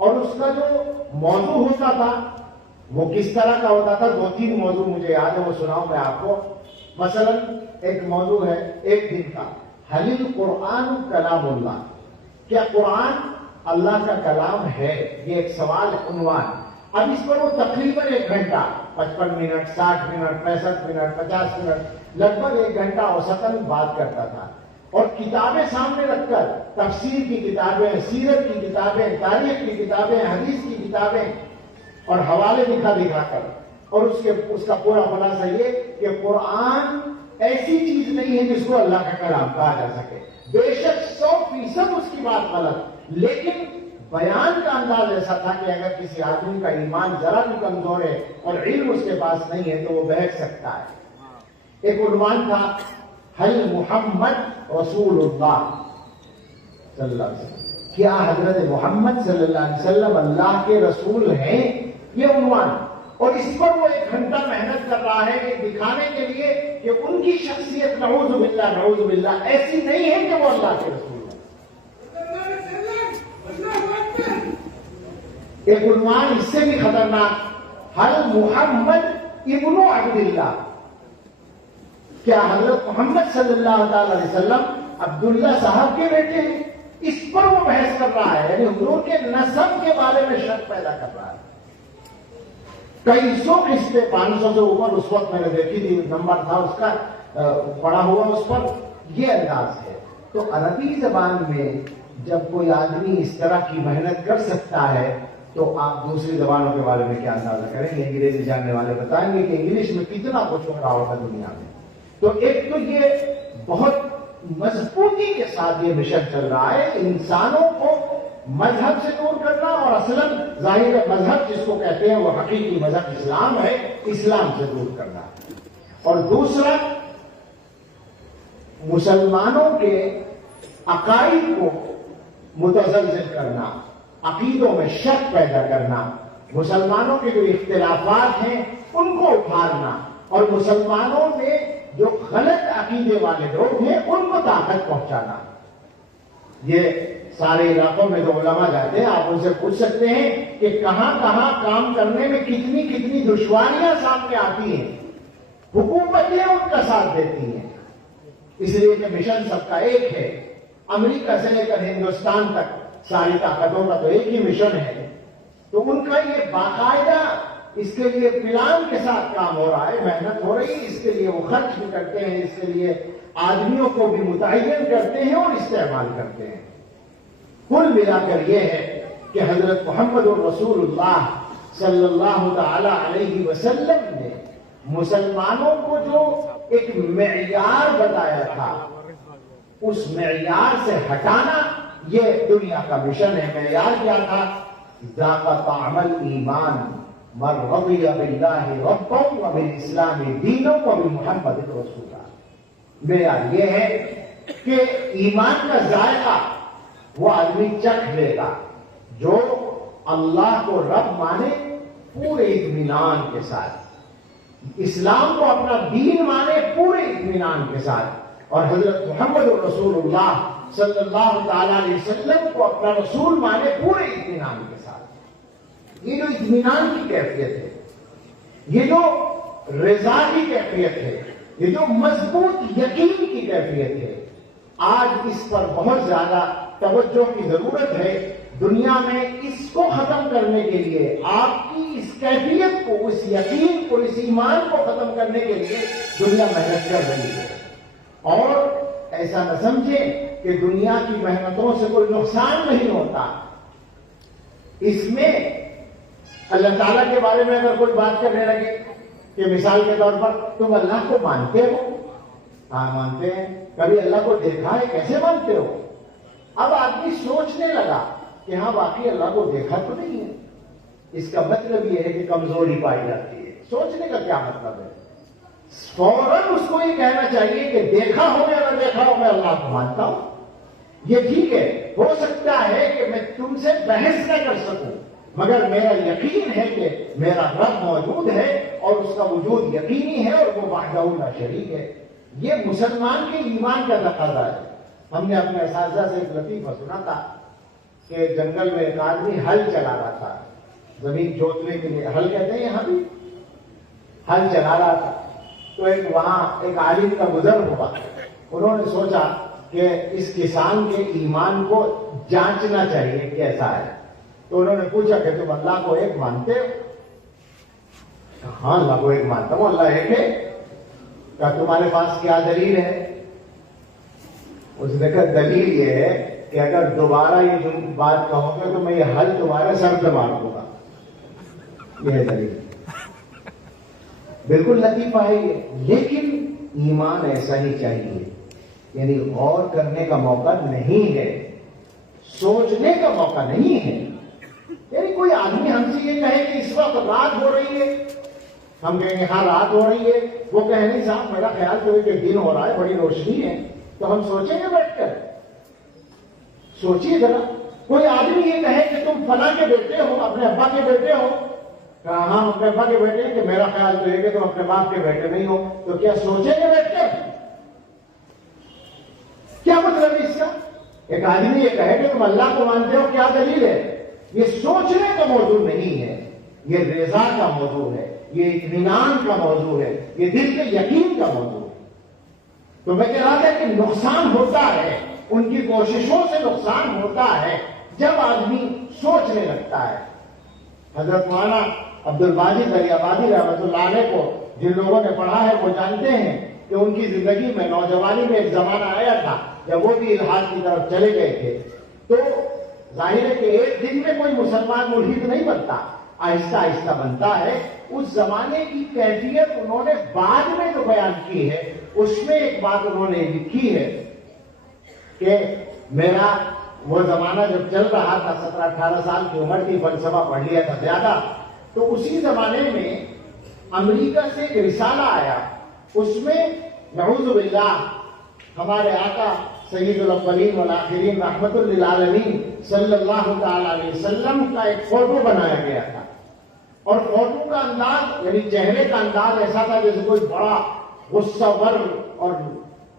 اور اس کا جو موضوع ہوتا تھا وہ کس طرح کا ہوتا تھا، 2-3 موضوع مجھے یاد ہے، وہ سناؤں میں آپ کو۔ مثلا ایک موضوع ہے ایک دن کا، حل القرآن کلام اللہ، کیا قرآن اللہ کا کلام ہے؟ یہ ایک سوال، عنوان۔ اب اس پر وہ تقریباً 1 گھنٹہ، 55 منٹ، 60 منٹ، 65 منٹ، 50 منٹ، لگ بھگ 1 گھنٹہ اوسطاً بات کرتا تھا، اور کتابیں سامنے رکھ کر، تفسیر کی کتابیں، سیرت کی کتابیں، تاریخ کی کتابیں، حدیث کی کتابیں، اور حوالے دکھا کر، اور اس کا پورا خلاصہ یہ کہ قرآن ایسی چیز نہیں ہے جس کو اللہ کا کلام کہا جا سکے، بے شک 100% اس کی بات غلط، لیکن بیان کا انداز ایسا تھا کہ اگر کسی آدمی کا ایمان ذرا بھی کمزور ہے اور علم اس کے پاس نہیں ہے تو وہ بہک سکتا ہے۔ ایک عنوان تھا حل محمد رسول اللہ صلی اللہ علیہ وسلم، کیا حضرت محمد صلی اللہ علیہ وسلم اللہ کے رسول ہیں؟ یہ عنوان، اور اس پر وہ 1 گھنٹہ محنت کر رہا ہے کہ دکھانے کے لیے کہ ان کی شخصیت نعوذ باللہ ایسی نہیں ہے کہ وہ اللہ کے رسول ہیں۔ ایک عنوان اس سے بھی خطرناک، حل محمد ابن عبداللہ، کیا حضرت محمد صلی اللہ تعالی علیہ وسلم عبداللہ صاحب کے بیٹے ہیں؟ اس پر وہ بحث کر رہا ہے، یعنی حضور کے نسب کے بارے میں شک پیدا کر رہا ہے۔ کئی 100 قسطیں، 500 سے اوپر اس وقت میں نے دیکھی تھی، نمبر تھا اس کا پڑا ہوا اس پر، یہ انداز ہے۔ تو عربی زبان میں جب کوئی آدمی اس طرح کی محنت کر سکتا ہے تو آپ دوسری زبانوں کے بارے میں کیا اندازہ کریں گے؟ انگریزی جاننے والے بتائیں گے کہ انگلش میں کتنا کچھ ہو رہا ہوگا دنیا میں۔ تو ایک تو یہ بہت مضبوطی کے ساتھ یہ مشن چل رہا ہے، انسانوں کو مذہب سے دور کرنا، اور اصلاً ظاہر مذہب جس کو کہتے ہیں وہ حقیقی مذہب اسلام ہے، اسلام سے دور کرنا۔ اور دوسرا، مسلمانوں کے عقائد کو متزلزل کرنا، عقیدوں میں شک پیدا کرنا، مسلمانوں کے جو اختلافات ہیں ان کو ابھارنا، اور مسلمانوں میں جو غلط عقیدے والے لوگ ہیں ان کو طاقت پہنچانا۔ یہ سارے علاقوں میں جو علماء جاتے ہیں، آپ ان سے پوچھ سکتے ہیں کہ کہاں کہاں کام کرنے میں کتنی دشواریاں سامنے آتی ہیں، حکومتیں ان کا ساتھ دیتی ہیں، اس لیے کہ مشن سب کا ایک ہے، امریکہ سے لے کر ہندوستان تک ساری طاقتوں کا تو ایک ہی مشن ہے۔ تو ان کا یہ باقاعدہ اس کے لیے پلان کے ساتھ کام ہو رہا ہے، محنت ہو رہی ہے، اس کے لیے وہ خرچ بھی کرتے ہیں، اس کے لیے آدمیوں کو بھی متعین کرتے ہیں اور استعمال کرتے ہیں۔ کل ملا کر یہ ہے کہ حضرت محمد الرسول اللہ صلی اللہ تعالی علیہ وسلم نے مسلمانوں کو جو ایک معیار بتایا تھا، اس معیار سے ہٹانا یہ دنیا کا مشن ہے۔ معیار کیا تھا؟ ذاق طعم الایمان من رضی باللہ ربا وبالاسلام دینا وبمحمد رسولا۔ معیار یہ ہے کہ ایمان کا ذائقہ وہ آدمی چکھ لے گا جو اللہ کو رب مانے پورے اطمینان کے ساتھ، اسلام کو اپنا دین مانے پورے اطمینان کے ساتھ، اور حضرت محمد رسول اللہ صلی اللہ تعالی علیہ وسلم کو اپنا رسول مانے پورے اطمینان کے ساتھ۔ یہ جو اطمینان کی کیفیت ہے، یہ جو رضا کی کیفیت ہے، یہ جو مضبوط یقین کی کیفیت ہے، آج اس پر بہت زیادہ توجہ کی ضرورت ہے۔ دنیا میں اس کو ختم کرنے کے لیے، آپ کی اس کیفیت کو، اس یقین کو، اس ایمان کو ختم کرنے کے لیے دنیا محنت کر رہی ہے. اور ایسا نہ سمجھیں کہ دنیا کی محنتوں سے کوئی نقصان نہیں ہوتا. اس میں اللہ تعالیٰ کے بارے میں اگر کوئی بات کرنے لگے کہ مثال کے طور پر تم اللہ کو مانتے ہو؟ ہاں مانتے ہیں. کبھی اللہ کو دیکھا ہے؟ کیسے مانتے ہو؟ اب آدمی سوچنے لگا کہ ہاں واقعی اللہ کو دیکھا تو نہیں ہے. اس کا مطلب یہ ہے کہ کمزوری پائی جاتی ہے. سوچنے کا کیا مطلب ہے؟ فوراً اس کو یہ کہنا چاہیے کہ دیکھا ہو یا نہ دیکھا ہو میں اللہ کو مانتا ہوں. یہ ٹھیک ہے، ہو سکتا ہے کہ میں تم سے بحث نہ کر سکوں، مگر میرا یقین ہے کہ میرا رب موجود ہے اور اس کا وجود یقینی ہے اور وہ وحدہ لا شریک ہے. یہ مسلمان کے ایمان کا تقاضا ہے. ہم نے اپنے اساتذہ سے ایک لطیفہ سنا تھا کہ جنگل میں ایک آدمی ہل چلا رہا تھا، زمین جوتنے کے لیے ہل کہتے ہیں یہاں بھی، ہل چلا رہا تھا. تو وہاں ایک عالم کا گزر ہوا. انہوں نے سوچا کہ اس کسان کے ایمان کو جانچنا چاہیے کیسا ہے. تو انہوں نے پوچھا کہ تم اللہ کو ایک مانتے ہو؟ ہاں اللہ کو ایک مانتا ہوں. اللہ ایک ہے؟ کہا تمہارے پاس کیا دلیل ہے؟ اس نے کہا دلیل یہ ہے کہ اگر دوبارہ یہ بات کہو گے تو میں یہ حل تمہارے سر پہ مار دوں گا. یہ دلیل بالکل لطیفہ ہے یہ. لیکن ایمان ایسا ہی چاہیے، یعنی غور کرنے کا موقع نہیں ہے، سوچنے کا موقع نہیں ہے. یعنی کوئی آدمی ہم سے یہ کہے کہ اس وقت رات ہو رہی ہے، ہم کہیں گے ہاں رات ہو رہی ہے. وہ کہے نہیں صاحب میرا خیال تو ہے کہ دن ہو رہا ہے، بڑی روشنی ہے. تو ہم سوچیں گے بیٹھ کر؟ سوچیے ذرا. کوئی آدمی یہ کہے کہ تم فلاں کے بیٹے ہو، اپنے ابا کے بیٹے ہو، کہا ہاں اپنے ابا کے بیٹے ہیں، کہ میرا خیال تو ہے کہ تم اپنے باپ کے بیٹے نہیں ہو. تو کیا سوچیں گے بیٹھ کر؟ کیا مطلب ہے اس کا؟ ایک آدمی یہ کہے کہ تم اللہ کو مانتے ہو، کیا دلیل ہے؟ یہ سوچنے کا موضوع نہیں ہے، یہ رضا کا موضوع ہے، یہ اطمینان کا موضوع ہے، یہ دل کے یقین کا موضوع ہے. تو میں کہہ رہا تھا کہ نقصان ہوتا ہے، ان کی کوششوں سے نقصان ہوتا ہے جب آدمی سوچنے لگتا ہے. حضرت مولانا عبد الباجد علی آبادی رحمۃ اللہ علیہ کو جن لوگوں نے پڑھا ہے وہ جانتے ہیں کہ ان کی زندگی میں نوجوانی میں ایک زمانہ آیا تھا جب وہ بھی الحاد کی طرف چلے گئے تھے. تو ظاہر ہے کہ ایک دن میں کوئی مسلمان ملحد نہیں بنتا، آہستہ آہستہ بنتا ہے. اس زمانے کی کیفیت انہوں نے بعد میں جو بیان کی ہے اس میں ایک بات انہوں نے لکھی ہے کہ میرا وہ زمانہ جب چل رہا تھا، 17-18 سال کی عمر کی، فلسفہ پڑھ لیا تھا زیادہ. تو اسی زمانے میں امریکہ سے ایک رسالہ آیا، اس میں نعوذ باللہ ہمارے آقا سید الاولین والآخرین رحمت للعالمین صلی اللہ تعالی علیہ وسلم کا ایک فوٹو بنایا گیا تھا. اور فوٹو کا انداز یعنی چہرے کا انداز ایسا تھا جیسے کوئی بڑا غصہ ور اور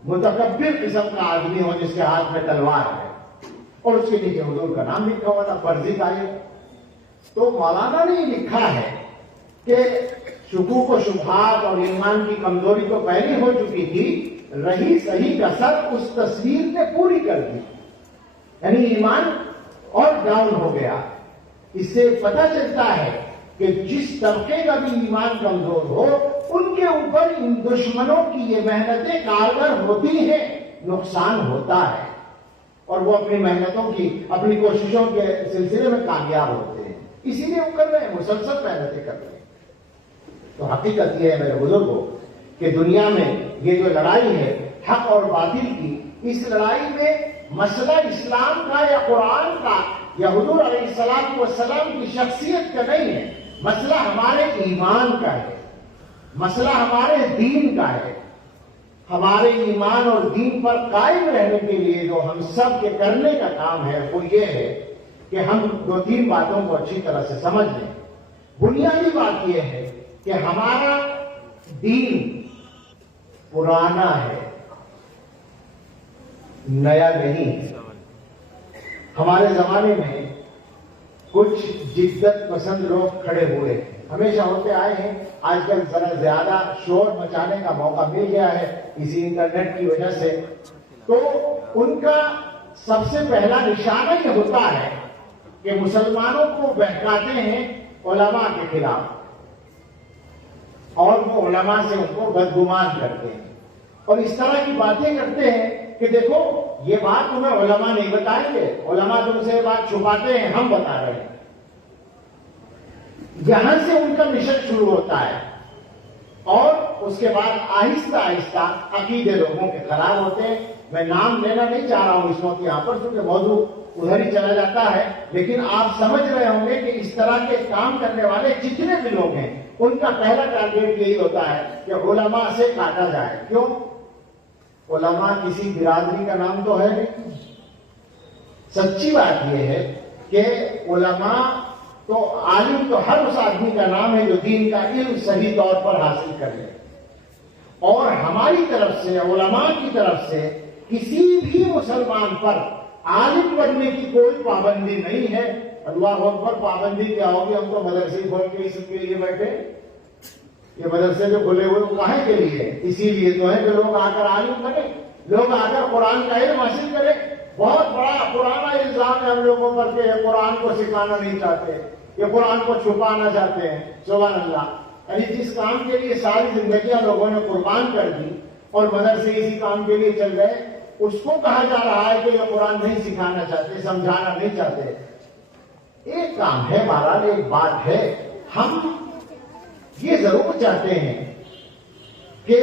متکبر قسم کا آدمی ہو جس کے ہاتھ میں تلوار ہے، اور اس کے نیچے حضور کا نام لکھا ہوا تھا، فرضی تاریخ. تو مولانا نے یہ لکھا ہے کہ شکوک و شبہات اور ایمان کی کمزوری تو پہلے ہو چکی تھی، رہی صحیح کسر اس تصویر نے پوری کر دی. یعنی ایمان اور ڈاؤن ہو گیا. اس سے پتہ چلتا ہے کہ جس طبقے کا بھی ایمان کمزور ہو ان کے اوپر ان دشمنوں کی یہ محنتیں کارگر ہوتی ہیں، نقصان ہوتا ہے، اور وہ اپنی محنتوں کی، اپنی کوششوں کے سلسلے میں کامیاب ہوتے ہیں. اسی لیے وہ کر رہے ہیں، مسلسل محنتیں کر رہے ہیں. تو حقیقت یہ ہے میرے بزرگوں کہ دنیا میں یہ جو لڑائی ہے حق اور باطل کی، اس لڑائی میں مسئلہ اسلام کا یا قرآن کا یا حضور علیہ الصلوۃ والسلام کی شخصیت کا نہیں ہے، مسئلہ ہمارے ایمان کا ہے، مسئلہ ہمارے دین کا ہے. ہمارے ایمان اور دین پر قائم رہنے کے لیے جو ہم سب کے کرنے کا کام ہے وہ یہ ہے کہ ہم 2-3 باتوں کو اچھی طرح سے سمجھ لیں. بنیادی بات یہ ہے کہ ہمارا دین پرانا ہے، نیا نہیں ہے. ہمارے زمانے میں کچھ جدت پسند لوگ کھڑے ہوئے، ہمیشہ ہوتے آئے ہیں. آج کل ذرا زیادہ شور مچانے کا موقع مل گیا ہے اسی انٹرنیٹ کی وجہ سے. تو ان کا سب سے پہلا نشانہ یہ ہوتا ہے کہ مسلمانوں کو بہکاتے ہیں علماء کے خلاف، اور وہ علماء سے ان کو بدگمان کرتے ہیں اور اس طرح کی باتیں کرتے ہیں کہ دیکھو یہ بات تمہیں علماء نہیں بتائیں گے، علماء تم سے یہ بات چھپاتے ہیں، ہم بتا رہے ہیں۔ یہاں سے ان کا مشن شروع ہوتا ہے اور اس کے بعد آہستہ آہستہ عقیدے لوگوں کے خراب ہوتے ہیں۔ میں نام لینا نہیں چاہ رہا ہوں اس وقت یہاں پر کیونکہ موضوع ادھر ہی چلا جاتا ہے، لیکن آپ سمجھ رہے ہوں گے کہ اس طرح کے کام کرنے والے جتنے بھی لوگ ہیں ان کا پہلا ٹارگیٹ یہی ہوتا ہے کہ علماء سے کاٹا جائے۔ کیوں؟ علماء کسی برادری کا نام تو ہے نہیں۔ سچی بات یہ ہے کہ علماء تو عالم تو ہر اس آدمی کا نام ہے جو دین کا علم صحیح طور پر حاصل کر لے، اور ہماری طرف سے علماء کی طرف سے کسی بھی مسلمان پر عالم بننے کی کوئی پابندی نہیں ہے۔ اللہ اکبر، پابندی کیا ہوگی؟ ہم تو مدرسے کھول کے اس کے لیے بیٹھے، یہ مدرسے جو کھلے ہوئے وہ کاہے کے لیے؟ اسی لیے تو ہے کہ لوگ آ کر عالم بنے، لوگ آ کر قرآن کا علم حاصل کریں۔ بہت بڑا پرانا الزام ہے ہم لوگوں پر کہ قرآن کو سکھانا نہیں چاہتے، یہ قرآن کو چھپانا چاہتے ہیں۔ سبحان اللہ! یعنی جس کام کے لیے ساری زندگیاں لوگوں نے قربان کر دی اور مدرسے اسی کام کے لیے چل گئے، اس کو کہا جا رہا ہے کہ یہ قرآن نہیں سکھانا چاہتے، سمجھانا نہیں چاہتے۔ ایک کام ہے، بہرحال ایک بات ہے، ہم یہ ضرور چاہتے ہیں کہ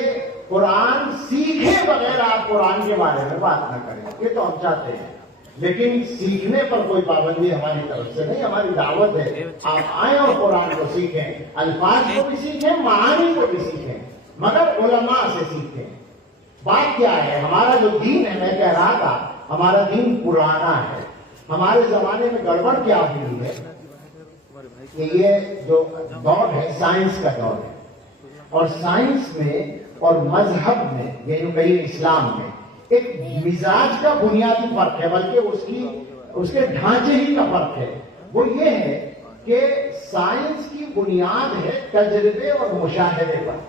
قرآن سیکھے بغیر آپ قرآن کے بارے میں بات نہ کریں، یہ تو ہم چاہتے ہیں، لیکن سیکھنے پر کوئی پابندی ہماری طرف سے نہیں۔ ہماری دعوت ہے آپ آئیں اور قرآن کو سیکھیں، الفاظ کو بھی سیکھیں، معانی کو بھی سیکھیں، مگر علماء سے سیکھیں۔ بات کیا ہے؟ ہمارا جو دین ہے، میں کہہ رہا تھا ہمارا دین پرانا ہے۔ ہمارے زمانے میں گڑبڑ کیا ہوئی ہے کہ یہ جو دور ہے سائنس کا دور ہے، اور سائنس میں اور مذہب میں، یعنی کہیں اسلام میں ایک مزاج کا بنیادی فرق ہے، بلکہ اس کے ڈھانچے ہی کا فرق ہے۔ وہ یہ ہے کہ سائنس کی بنیاد ہے تجربے اور مشاہدے پر۔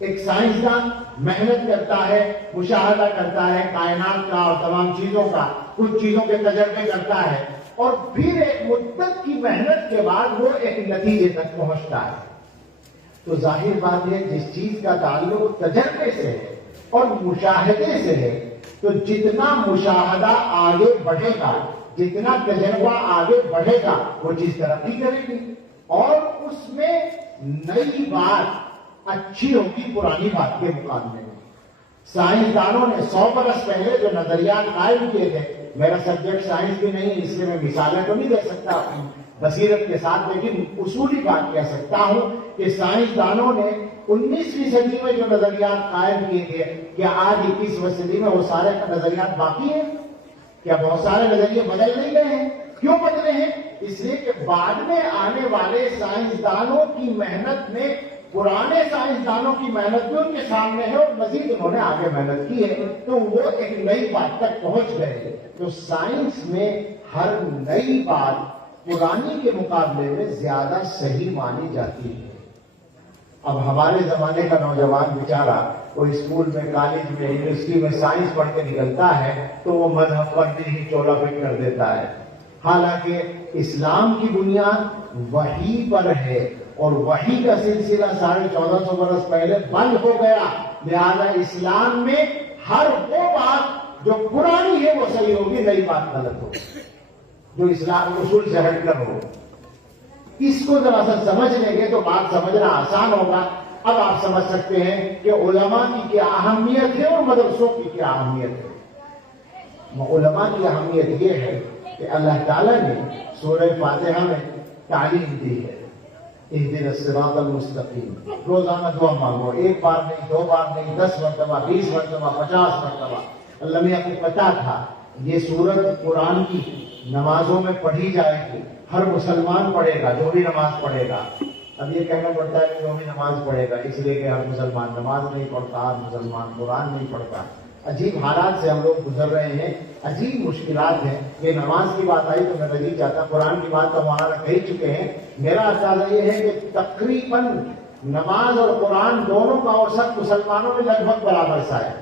ایک سائنسدان محنت کرتا ہے، مشاہدہ کرتا ہے کائنات کا اور تمام چیزوں کا، کچھ چیزوں کے تجربے کرتا ہے، اور پھر ایک مدت کی محنت کے بعد وہ ایک نتیجے تک پہنچتا ہے۔ تو ظاہر بات ہے جس چیز کا تعلق تجربے سے ہے اور مشاہدے سے ہے، تو جتنا مشاہدہ آگے بڑھے گا، جتنا تجربہ آگے بڑھے گا، وہ چیز ترقی کرے گی اور اس میں نئی بات اچھی ہوگی پرانی بات کے مقابلے میں۔ سائنسدانوں نے 100 برس پہلے جو نظریات قائم کیے تھے، میرا سبجیکٹ سائنس بھی نہیں اس لیے میں مثالیں تو نہیں دے سکتا بصیرت کے ساتھ، لیکن اصولی بات کہہ سکتا ہوں کہ سائنسدانوں نے 19ویں صدی میں جو نظریات قائم کیے گئے، کیا آج 21ویں صدی میں وہ سارے نظریات باقی ہیں؟ کیا بہت سارے نظریے بدل نہیں گئے ہیں؟ کیوں بدلے ہیں؟ اس لیے کہ بعد میں آنے والے سائنسدانوں کی محنت نے پرانے سائنسدانوں کی محنت بھی ان کے سامنے ہے اور مزید انہوں نے آگے محنت کی ہے، تو وہ ایک نئی بات تک پہنچ گئے۔ تو سائنس میں ہر نئی بات پرانی کے مقابلے میں زیادہ صحیح مانی جاتی ہے۔ اب ہمارے زمانے کا نوجوان بیچارہ وہ اسکول میں، کالج میں، یونیورسٹی میں سائنس پڑھ کے نکلتا ہے تو وہ مذہب پر ہی چولا فٹ کر دیتا ہے، حالانکہ اسلام کی بنیاد وحی پر ہے اور وحی کا سلسلہ 1450 برس پہلے بند ہو گیا، لہذا اسلام میں ہر وہ بات جو پرانی ہے وہ صحیح ہوگی، نئی بات غلط ہوگی جو اسلام اصول سے ہٹ کر ہو۔ اس کو ذرا سا سمجھ لیں گے تو بات سمجھنا آسان ہوگا۔ اب آپ سمجھ سکتے ہیں کہ علماء کی کیا اہمیت ہے اور مدرسوں کی کیا اہمیت ہے۔ علماء کی اہمیت یہ ہے کہ اللہ تعالیٰ نے سورہ فاتحہ میں تعلیم دی ہے، اہدنا الصراط المستقیم۔ روزانہ دعا مانگو، ایک بار نہیں، 2 بار نہیں، 10 مرتبہ، 20 مرتبہ، 50 مرتبہ۔ اللہ میاں کو پتا تھا یہ سورت قرآن کی نمازوں میں پڑھی جائے گی، ہر مسلمان پڑھے گا جو بھی نماز پڑھے گا۔ اب یہ کہنا پڑتا ہے کہ جو بھی نماز پڑھے گا، اس لیے کہ ہر مسلمان نماز نہیں پڑھتا، ہر مسلمان قرآن نہیں پڑھتا۔ عجیب حالات سے ہم لوگ گزر رہے ہیں، عجیب مشکلات ہیں۔ یہ نماز کی بات آئی تو میں نہیں چاہتا، قرآن کی بات تو ہمارا کہہ چکے ہیں۔ میرا اندازہ یہ ہے کہ تقریباً نماز اور قرآن دونوں کا اوسط مسلمانوں میں لگ بھگ برابر سا ہے،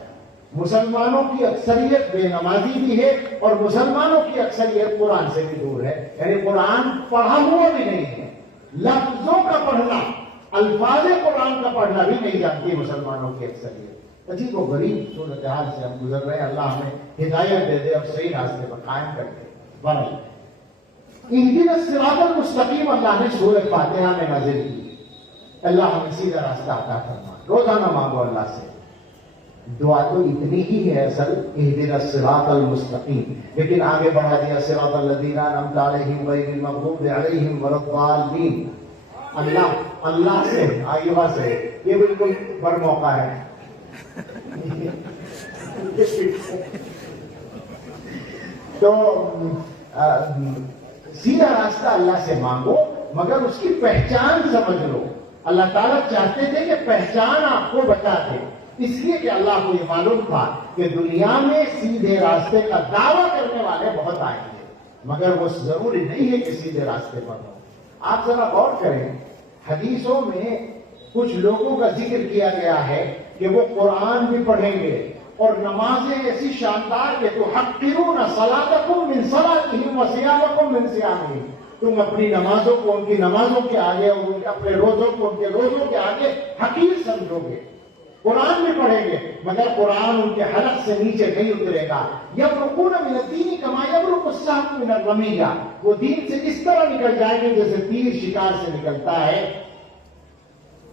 مسلمانوں کی اکثریت بے نمازی بھی ہے اور مسلمانوں کی اکثریت قرآن سے بھی دور ہے، یعنی قرآن پڑھا ہوا بھی نہیں ہے، لفظوں کا پڑھنا، الفاظ قرآن کا پڑھنا بھی نہیں جانتی مسلمانوں کی اکثریت۔ عجیب و غریب صورتحال سے ہم گزر رہے ہیں، اللہ ہمیں ہدایت دے دے اور صحیح راستے پر قائم کر دے۔ بہرحال اہدنا الصراط المستقیم اللہ نے سورہ فاتحہ میں نازل کی، اللہ ہمیں سیدھا راستہ عطا فرما۔ روزانہ مانگو اللہ سے، دعا تو اتنی ہی ہے اصل، اہدنا الصراط المستقیم، لیکن آگے بڑھا دیا صراط الذین انعمت علیہم غیر المغضوب علیہم ولا الضالین۔ اللہ سے آئیوا سے، یہ بالکل بڑا موقع ہے۔ تو سیدھا راستہ اللہ سے مانگو، مگر اس کی پہچان سمجھ لو۔ اللہ تعالیٰ چاہتے تھے کہ پہچان آپ کو بتا دے، اس لیے کہ اللہ کو یہ معلوم تھا کہ دنیا میں سیدھے راستے کا دعویٰ کرنے والے بہت آئیں گے، مگر وہ ضروری نہیں ہے کہ سیدھے راستے پر ہو۔ آپ ذرا غور کریں، حدیثوں میں کچھ لوگوں کا ذکر کیا گیا ہے کہ وہ قرآن بھی پڑھیں گے اور نمازیں ایسی شاندار کہ تحقرون صلاتکم من صلاتہم وصیامکم من صیامہم، تم اپنی نمازوں کو ان کی نمازوں کے آگے اور اپنے روزوں کو ان کے روزوں کے آگے حقیر سمجھو گے۔ قرآن بھی پڑھیں گے مگر قرآن ان کے حلق سے نیچے نہیں اترے گا۔ یبرقون من الدین کما یبرق السهم من الرمیہ، وہ دین سے اس طرح نکل جائیں گے جیسے تیر شکار سے نکلتا ہے۔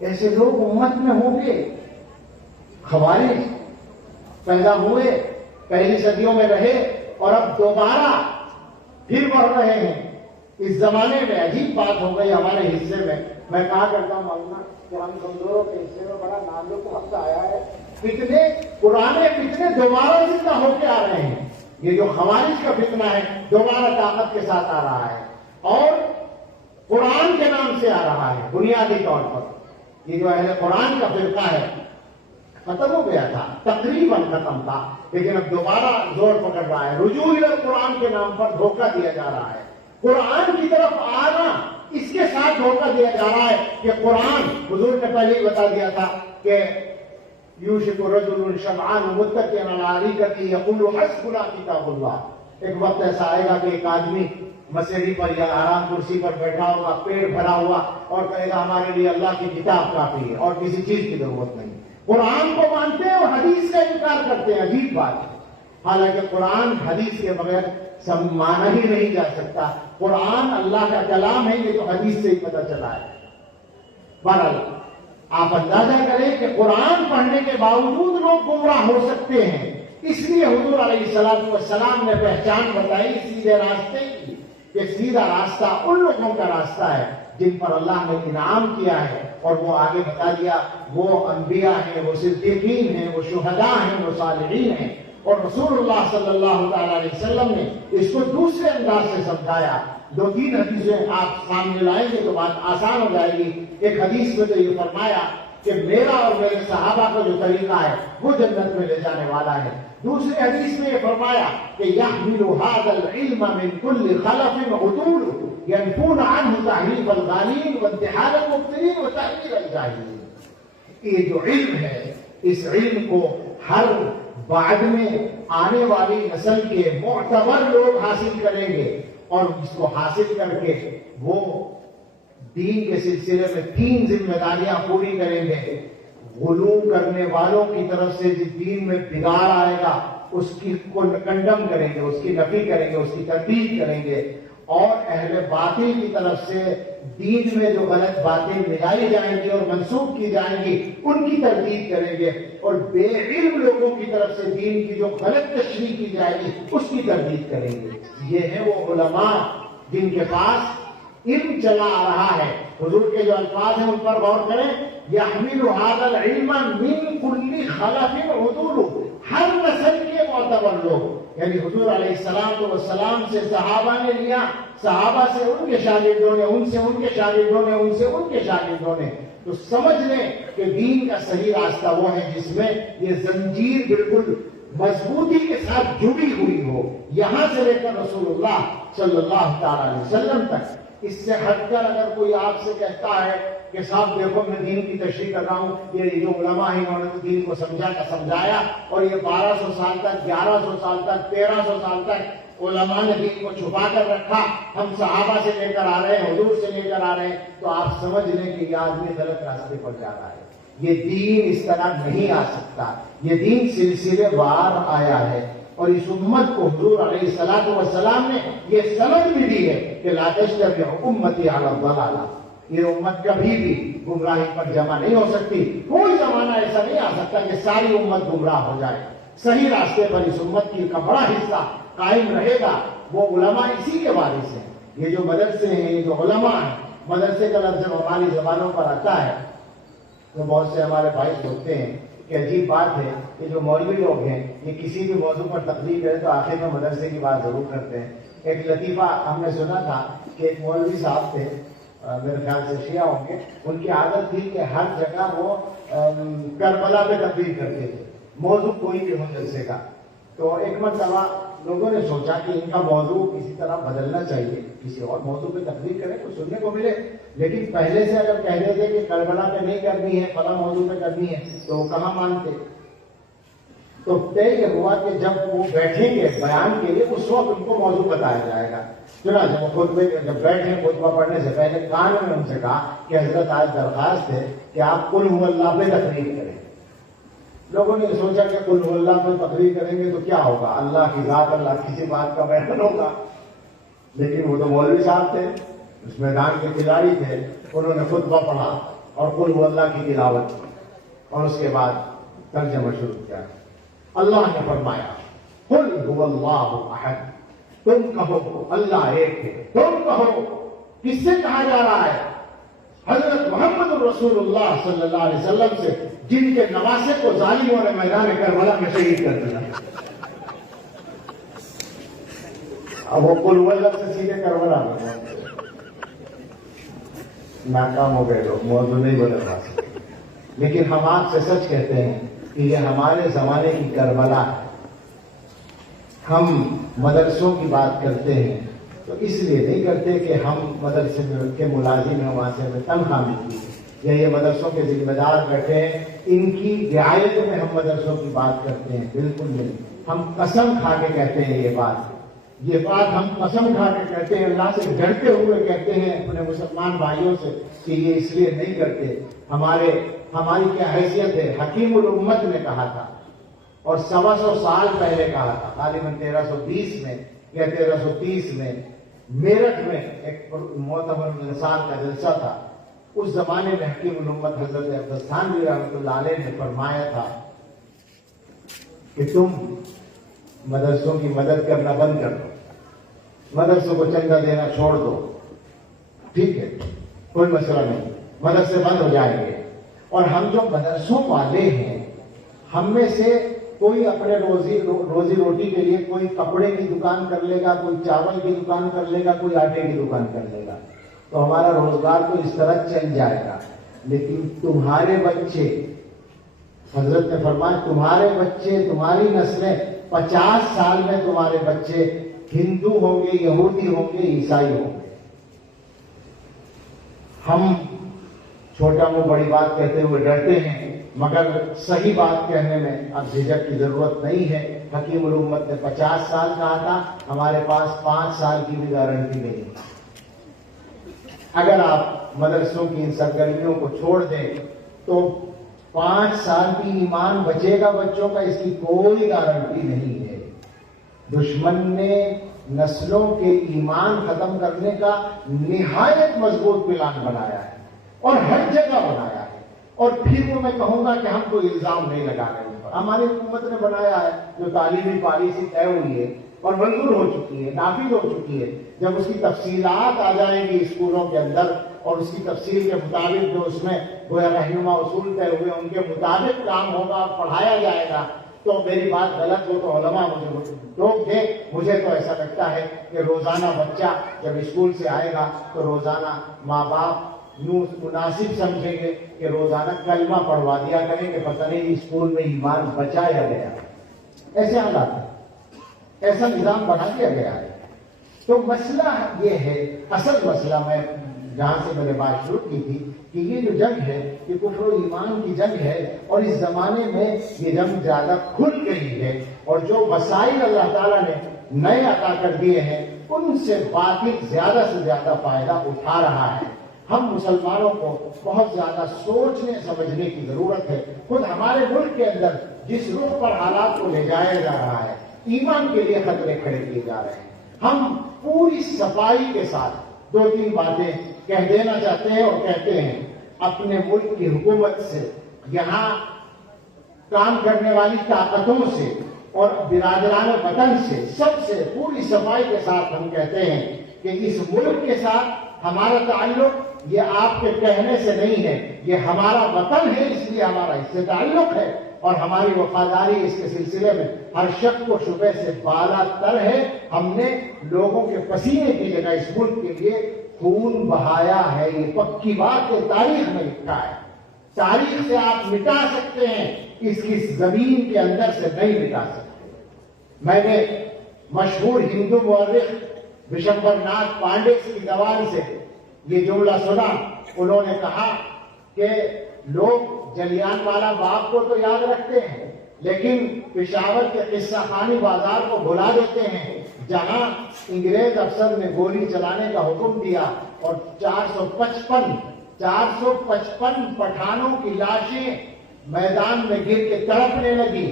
ایسے لوگ امت میں ہوں گے۔ خوارج پیدا ہوئے، پہلی صدیوں میں رہے اور اب دوبارہ پھر بڑھ رہے ہیں۔ اس زمانے میں عجیب بات ہو گئی ہمارے حصے میں کہا کرتا ہوں مولانا کہ ہم کمزوروں کے حصے میں بڑا نازک وقت آیا ہے، فتنے پرانے فتنے دوبارہ زندہ ہو کے آ رہے ہیں۔ یہ جو خوارج کا فتنہ ہے دوبارہ طاقت کے ساتھ آ رہا ہے اور قرآن کے نام سے آ رہا ہے۔ بنیادی طور پر یہ جو اہل قرآن کا فرقہ ہے ختم ہو گیا تھا، تقریباً ختم تھا، لیکن اب دوبارہ زور پکڑ رہا ہے۔ رجوع الی قرآن کے نام پر دھوکہ دیا جا رہا ہے، قرآن کی طرف آنا اس کے ساتھ دھوکہ دیا جا رہا ہے کہ قرآن، حضور نے پہلے ہی بتا دیا تھا کہ یوشک رجل شبعان متکئا علی اریکتہ یقول حسبنا کتاب اللہ، ایک وقت ایسا آئے گا کہ ایک آدمی مسیری پر یا آرام کرسی پر بیٹھا ہوگا، پیٹ بھرا ہوا، اور کہے گا ہمارے لیے اللہ کی کتاب کافی ہے اور کسی چیز کی ضرورت نہیں۔ قرآن کو مانتے ہیں اور حدیث کا انکار کرتے ہیں، عجیب بات ہے۔ حالانکہ قرآن حدیث کے بغیر مانا ہی نہیں جا سکتا۔ قرآن اللہ کا کلام ہے، یہ تو حدیث سے ہی پتہ چلا ہے۔ بہرحال آپ اندازہ کریں کہ قرآن پڑھنے کے باوجود لوگ گمراہ ہو سکتے ہیں، اس لیے حضور علیہ السلام نے پہچان بتائی سیدھے راستے کی، کہ سیدھا راستہ ان لوگوں کا راستہ ہے جن پر اللہ نے انعام کیا ہے، اور وہ آگے بتا دیا وہ انبیاء ہیں، وہ صدیقین ہیں، وہ شہداء ہیں، وہ صالحین ہیں۔ اور رسول اللہ صلی اللہ تعالی علیہ وسلم نے اس کو دوسرے انداز سے سمجھایا۔ دو تین حدیثیں آپ سامنے لائیں گے تو بات آسان ہو جائے گی۔ ایک حدیث میں تو یہ فرمایا کہ میرا اور میرے صحابہ کا جو طریقہ ہے وہ جنت میں لے جانے والا ہے۔ دوسری حدیث میں یہ فرمایا کہ يحمل هذا العلم من كل خلف عدول ينفون عنه تحریف الغالین وانتحال المبطلین وتأویل الجاہلین۔ یہ جو علم ہے، اس علم کو ہر بعد میں آنے والی نسل کے معتبر لوگ حاصل کریں گے، اور اس کو حاصل کر کے وہ دین کے سلسلے میں تین ذمہ داریاں پوری کریں گے۔ غلو کرنے والوں کی طرف سے جس دین میں بگاڑ آئے گا اس کی کو کنڈم کریں گے، اس کی نفی کریں گے، اس کی تردید کریں گے، اور اہل باطل کی طرف سے دین میں جو غلط باتیں ملائی جائیں گی اور منسوخ کی جائیں گی ان کی تردید کریں گے، اور بے علم لوگوں کی طرف سے دین کی جو غلط تشریح کی جائے گی اس کی تردید کریں گے۔ یہ ہے وہ علماء جن کے پاس علم چلا آ رہا ہے۔ حضور کے جو الفاظ ہیں ان پر غور کریں، يحمل هذا العلم من كل خلف عدول، ہر نسل کے معتبر لوگ، یعنی حضور علیہ السلام سے صحابہ نے لیا، صحابہ سے ان کے شاگردوں نے، ان سے ان کے شاگردوں نے، ان سے ان کے شاگردوں نے، تو سمجھ لیں کہ دین کا صحیح راستہ وہ ہے جس میں یہ زنجیر بالکل مضبوطی کے ساتھ جڑی ہوئی ہو، یہاں سے لے کر رسول اللہ صلی اللہ تعالی علیہ وسلم تک۔ اس سے ہٹ کر اگر کوئی آپ سے کہتا ہے کہ صاحب دیکھو میں دین کی تشریح کر رہا ہوں، یہ جو علماء ہیں انہوں نے تو دین کو سمجھایا اور یہ 1200 سال تک، 1100 سال تک، 1300 سال تک علماء نے دین کو چھپا کر رکھا، ہم صحابہ سے لے کر آ رہے ہیں، حضور سے لے کر آ رہے ہیں، تو آپ سمجھ لیں کہ یہ آدمی غلط راستے پر جا رہا ہے۔ یہ دین اس طرح نہیں آ سکتا، یہ دین سلسلے وار آیا ہے، اور اس امت کو حضور علیہ الصلوۃ والسلام نے یہ سند بھی دی ہے کہ لا تجتمع امتی علی الضلالہ، یہ امت کبھی بھی گمراہی پر جمع نہیں ہو سکتی۔ کوئی زمانہ ایسا نہیں آ سکتا کہ ساری امت گمراہ ہو جائے۔ صحیح راستے پر اس امت کی کا بڑا حصہ قائم رہے گا، وہ علماء اسی کے وارث ہیں۔ یہ جو مدرسے ہیں، یہ جو علماء ہیں، مدرسے کا لفظ ہماری زبانوں پر آتا ہے تو بہت سے ہمارے بھائی سوچتے ہیں کہ عجیب بات ہے کہ جو مولوی لوگ ہیں یہ کسی بھی موضوع پر تقریر کریں تو آخر میں مدرسے کی بات ضرور کرتے ہیں۔ ایک لطیفہ ہم نے سنا تھا کہ ایک مولوی صاحب تھے، میرے خیال سے شیعہ ہوں گے، ان کی عادت تھی کہ ہر جگہ وہ کربلا پہ تقریر کرتے تھے، موضوع کوئی بھی ہو جلسے کا۔ تو ایک مرتبہ لوگوں نے سوچا کہ ان کا موضوع کسی طرح بدلنا چاہیے، کسی اور موضوع پہ تقریر کریں تو سننے کو ملے، لیکن پہلے سے اگر کہہ دیتے کہ کربلا پہ نہیں کرنی ہے، فلاں موضوع پہ کرنی ہے، تو وہ کہاں مانتے۔ تو طے یہ ہوا کہ جب وہ بیٹھیں گے بیان کے لیے اس وقت ان کو موضوع بتایا جائے گا۔ چنانچہ وہ خطبے جب بیٹھے خطبہ پڑھنے سے پہلے کان میں ان سے کہا کہ حضرت آج درخواست ہے کہ آپ قل هو اللہ پہ تقریر کریں۔ لوگوں نے سوچا کہ قل هو اللہ پہ تقریر کریں گے تو کیا ہوگا، اللہ کی ذات، اللہ کسی بات کا بیان ہوگا، لیکن وہ تو مولوی صاحب تھے، اس میدان کے کھلاڑی تھے، انہوں نے خطبہ پڑھا اور قل هو اللہ کی تلاوت کی اور اس کے بعد ترجمہ شروع کیا۔ اللہ نے فرمایا قل هو اللہ احد، تم کہو اللہ ایک ہے، تم کہو، کس سے کہا جا رہا ہے؟ حضرت محمد رسول اللہ صلی اللہ علیہ وسلم سے، جن کے نواسے کو ظالموں نے میدان کربلا میں شہید کر دیا۔ اب وہ قل هو اللہ سے سیدھے کربلا میں ناکام ہو گئے، لوگ موضوع نہیں بدل پا سکتے۔ لیکن ہم آپ سے سچ کہتے ہیں کہ یہ ہمارے زمانے کی کربلا ہے۔ ہم مدرسوں کی بات کرتے ہیں تو اس لیے نہیں کرتے کہ ہم مدرسے کے ملازم ہیں، وہاں سے ہمیں تنخواہ ملتی ہے، یا یہ مدرسوں کے ذمہ دار بیٹھے ہیں، ان کی رعایت میں ہم مدرسوں کی بات کرتے ہیں، بالکل نہیں۔ ہم قسم کھا کے کہتے ہیں یہ بات ہم قسم کھا کے کہتے ہیں، اللہ سے ڈرتے ہوئے کہتے ہیں اپنے مسلمان بھائیوں سے کہ یہ اس لیے نہیں کرتے۔ ہماری کیا حیثیت ہے؟ حکیم الامت نے کہا تھا اور 125 سال پہلے کہا تھا، غالباً 1320 میں یا 1330 میں میرٹھ میں ایک معتبر انسان کا جلسہ تھا۔ اس زمانے میں حکیم الامت حضرت عبدالستانوی رحمۃ اللہ علیہ نے فرمایا تھا کہ تم مدرسوں کی مدد کرنا بند کر دو، مدرسوں کو چندہ دینا چھوڑ دو، ٹھیک ہے کوئی مسئلہ نہیں، مدرسے بند ہو جائیں گے۔ اور ہم جو مدرسوں والے ہیں، ہم میں سے کوئی اپنے روزی روٹی کے لیے کوئی کپڑے کی دکان کر لے گا، کوئی چاول کی دکان کر لے گا، کوئی آٹے کی دکان کر لے گا، تو ہمارا روزگار تو اس طرح چل جائے گا۔ لیکن تمہارے بچے، حضرت نے فرمایا تمہارے بچے، تمہاری نسلیں 50 سال میں تمہارے بچے ہندو ہوں گے، یہودی ہوں گے، عیسائی ہوں گے۔ ہم چھوٹا منہ بڑی بات کہتے ہوئے ڈرتے ہیں، مگر صحیح بات کہنے میں اب جھجک کی ضرورت نہیں ہے۔ حکیم الامت نے 50 سال کہا تھا، ہمارے پاس 5 سال کی بھی گارنٹی نہیں۔ اگر آپ مدرسوں کی ان سرگرمیوں کو چھوڑ دیں تو 5 سال کی ایمان بچے گا بچوں کا، اس کی کوئی گارنٹی نہیں ہے۔ دشمن نے نسلوں کے ایمان ختم کرنے کا نہایت مضبوط پلان بنایا ہے اور ہر جگہ بنایا ہے۔ اور پھر وہ میں کہوں گا کہ ہم کوئی الزام نہیں لگا رہے ہیں، ہماری حکومت نے بنایا ہے جو تعلیمی پالیسی طے ہوئی ہے اور منظور ہو چکی ہے، نافذ ہو چکی ہے۔ جب اس کی تفصیلات آ جائیں گی اسکولوں کے اندر اور اس کی تفصیل کے مطابق جو اس میں گویا رہنما اصول طے ہوئے ان کے مطابق کام ہوگا، پڑھایا جائے گا، تو میری بات غلط ہو تو علماء مجھے روک دیں۔ مجھے تو ایسا لگتا ہے کہ روزانہ بچہ جب اسکول سے آئے گا تو روزانہ ماں باپ یوں مناسب سمجھیں گے کہ روزانہ کلمہ پڑھوا دیا کریں کہ پتہ نہیں اسکول میں ایمان بچایا گیا۔ ایسے حالات ہے، ایسا نظام بنا دیا گیا ہے۔ تو مسئلہ یہ ہے، اصل مسئلہ میں جہاں سے میں نے بات شروع کی تھی کہ یہ جو جنگ ہے یہ کفر و ایمان کی جنگ ہے، اور اس زمانے میں یہ جنگ زیادہ کھل گئی ہے، اور جو مسائل اللہ تعالیٰ نے نئے عطا کر دیے ہیں ان سے باطل زیادہ سے زیادہ فائدہ اٹھا رہا ہے۔ ہم مسلمانوں کو بہت زیادہ سوچنے سمجھنے کی ضرورت ہے۔ خود ہمارے ملک کے اندر جس رخ پر حالات کو لے جایا جا رہا ہے، ایمان کے لیے خطرے کھڑے کیے جا رہے ہیں۔ ہم پوری صفائی کے ساتھ دو تین باتیں کہہ دینا چاہتے ہیں اور کہتے ہیں۔ اپنے ملک کی حکومت سے، یہاں کام کرنے والی طاقتوں سے اور برادران وطن سے، سب سے پوری صفائی کے ساتھ ہم کہتے ہیں کہ اس ملک کے ساتھ ہمارا تعلق یہ آپ کے کہنے سے نہیں ہے، یہ ہمارا وطن ہے، اس لیے ہمارا اس سے تعلق ہے، اور ہماری وفاداری اس کے سلسلے میں ہر شک و شبہ سے بالا تر ہے۔ ہم نے لوگوں کے پسینے کی جگہ اس ملک کے لیے خون بہایا ہے، یہ پکی بات ہے، تاریخ میں لکھا ہے۔ تاریخ سے آپ مٹا سکتے ہیں، اس کی زمین کے اندر سے نہیں مٹا سکتے۔ میں نے مشہور ہندو مورخ وشمبر ناتھ پانڈے کی زبان سے یہ جملہ سنا۔ انہوں نے کہا کہ لوگ جلیان والا باغ کو تو یاد رکھتے ہیں، لیکن پشاور کے قصہ خانی بازار کو بھلا دیتے ہیں، جہاں انگریز افسر نے گولی چلانے کا حکم دیا اور 455 پٹھانوں کی لاشیں میدان میں گر کے تڑپنے لگی،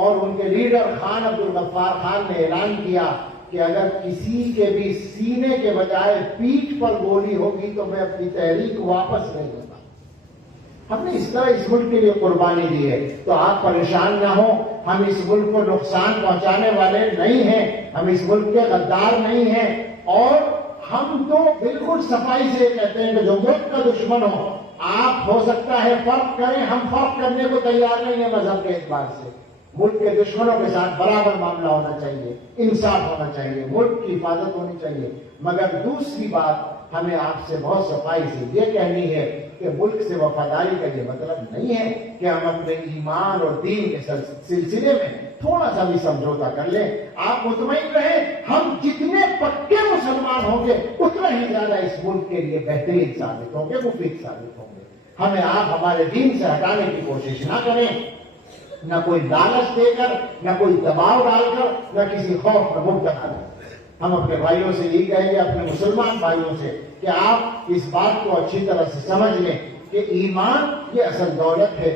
اور ان کے لیڈر خان عبدالغفار خان نے اعلان کیا کہ اگر کسی کے بھی سینے کے بجائے پیٹھ پر گولی ہوگی تو میں اپنی تحریک واپس نہیں لوں گا۔ ہم نے اس طرح اس ملک کے لیے قربانی دی ہے، تو آپ پریشان نہ ہوں، ہم اس ملک کو نقصان پہنچانے والے نہیں ہیں، ہم اس ملک کے غدار نہیں ہیں، اور ہم تو بالکل صفائی سے کہتے ہیں کہ جو ملک کا دشمن ہو، آپ ہو سکتا ہے فرق کریں، ہم فرق کرنے کو تیار نہیں ہیں مذہب کے اعتبار سے۔ ملک کے دشمنوں کے ساتھ برابر معاملہ ہونا چاہیے، انصاف ہونا چاہیے، ملک کی حفاظت ہونی چاہیے، مگر دوسری بات ہمیں آپ سے بہت صفائی سے یہ کہنی ہے کہ ملک سے وفاداری کا یہ مطلب نہیں ہے کہ ہم اپنے ایمان اور دین کے سلسلے میں تھوڑا سا بھی سمجھوتا کر لیں۔ آپ مطمئن رہیں، ہم جتنے پکے مسلمان ہوں گے اتنا ہی زیادہ اس ملک کے لیے بہترین ثابت ہوں گے، مفید ثابت ہوں گے۔ ہمیں آپ ہمارے دین سے ہٹانے کی کوشش نہ کریں، نہ کوئی لالچ دے کر، نہ کوئی دباؤ ڈال کر، نہ کسی خوف میں مبتلا کر۔ ہم اپنے بھائیوں سے یہی کہیں گے، اپنے مسلمان بھائیوں سے، کہ آپ اس بات کو اچھی طرح سے سمجھ لیں کہ ایمان یہ اصل دولت ہے۔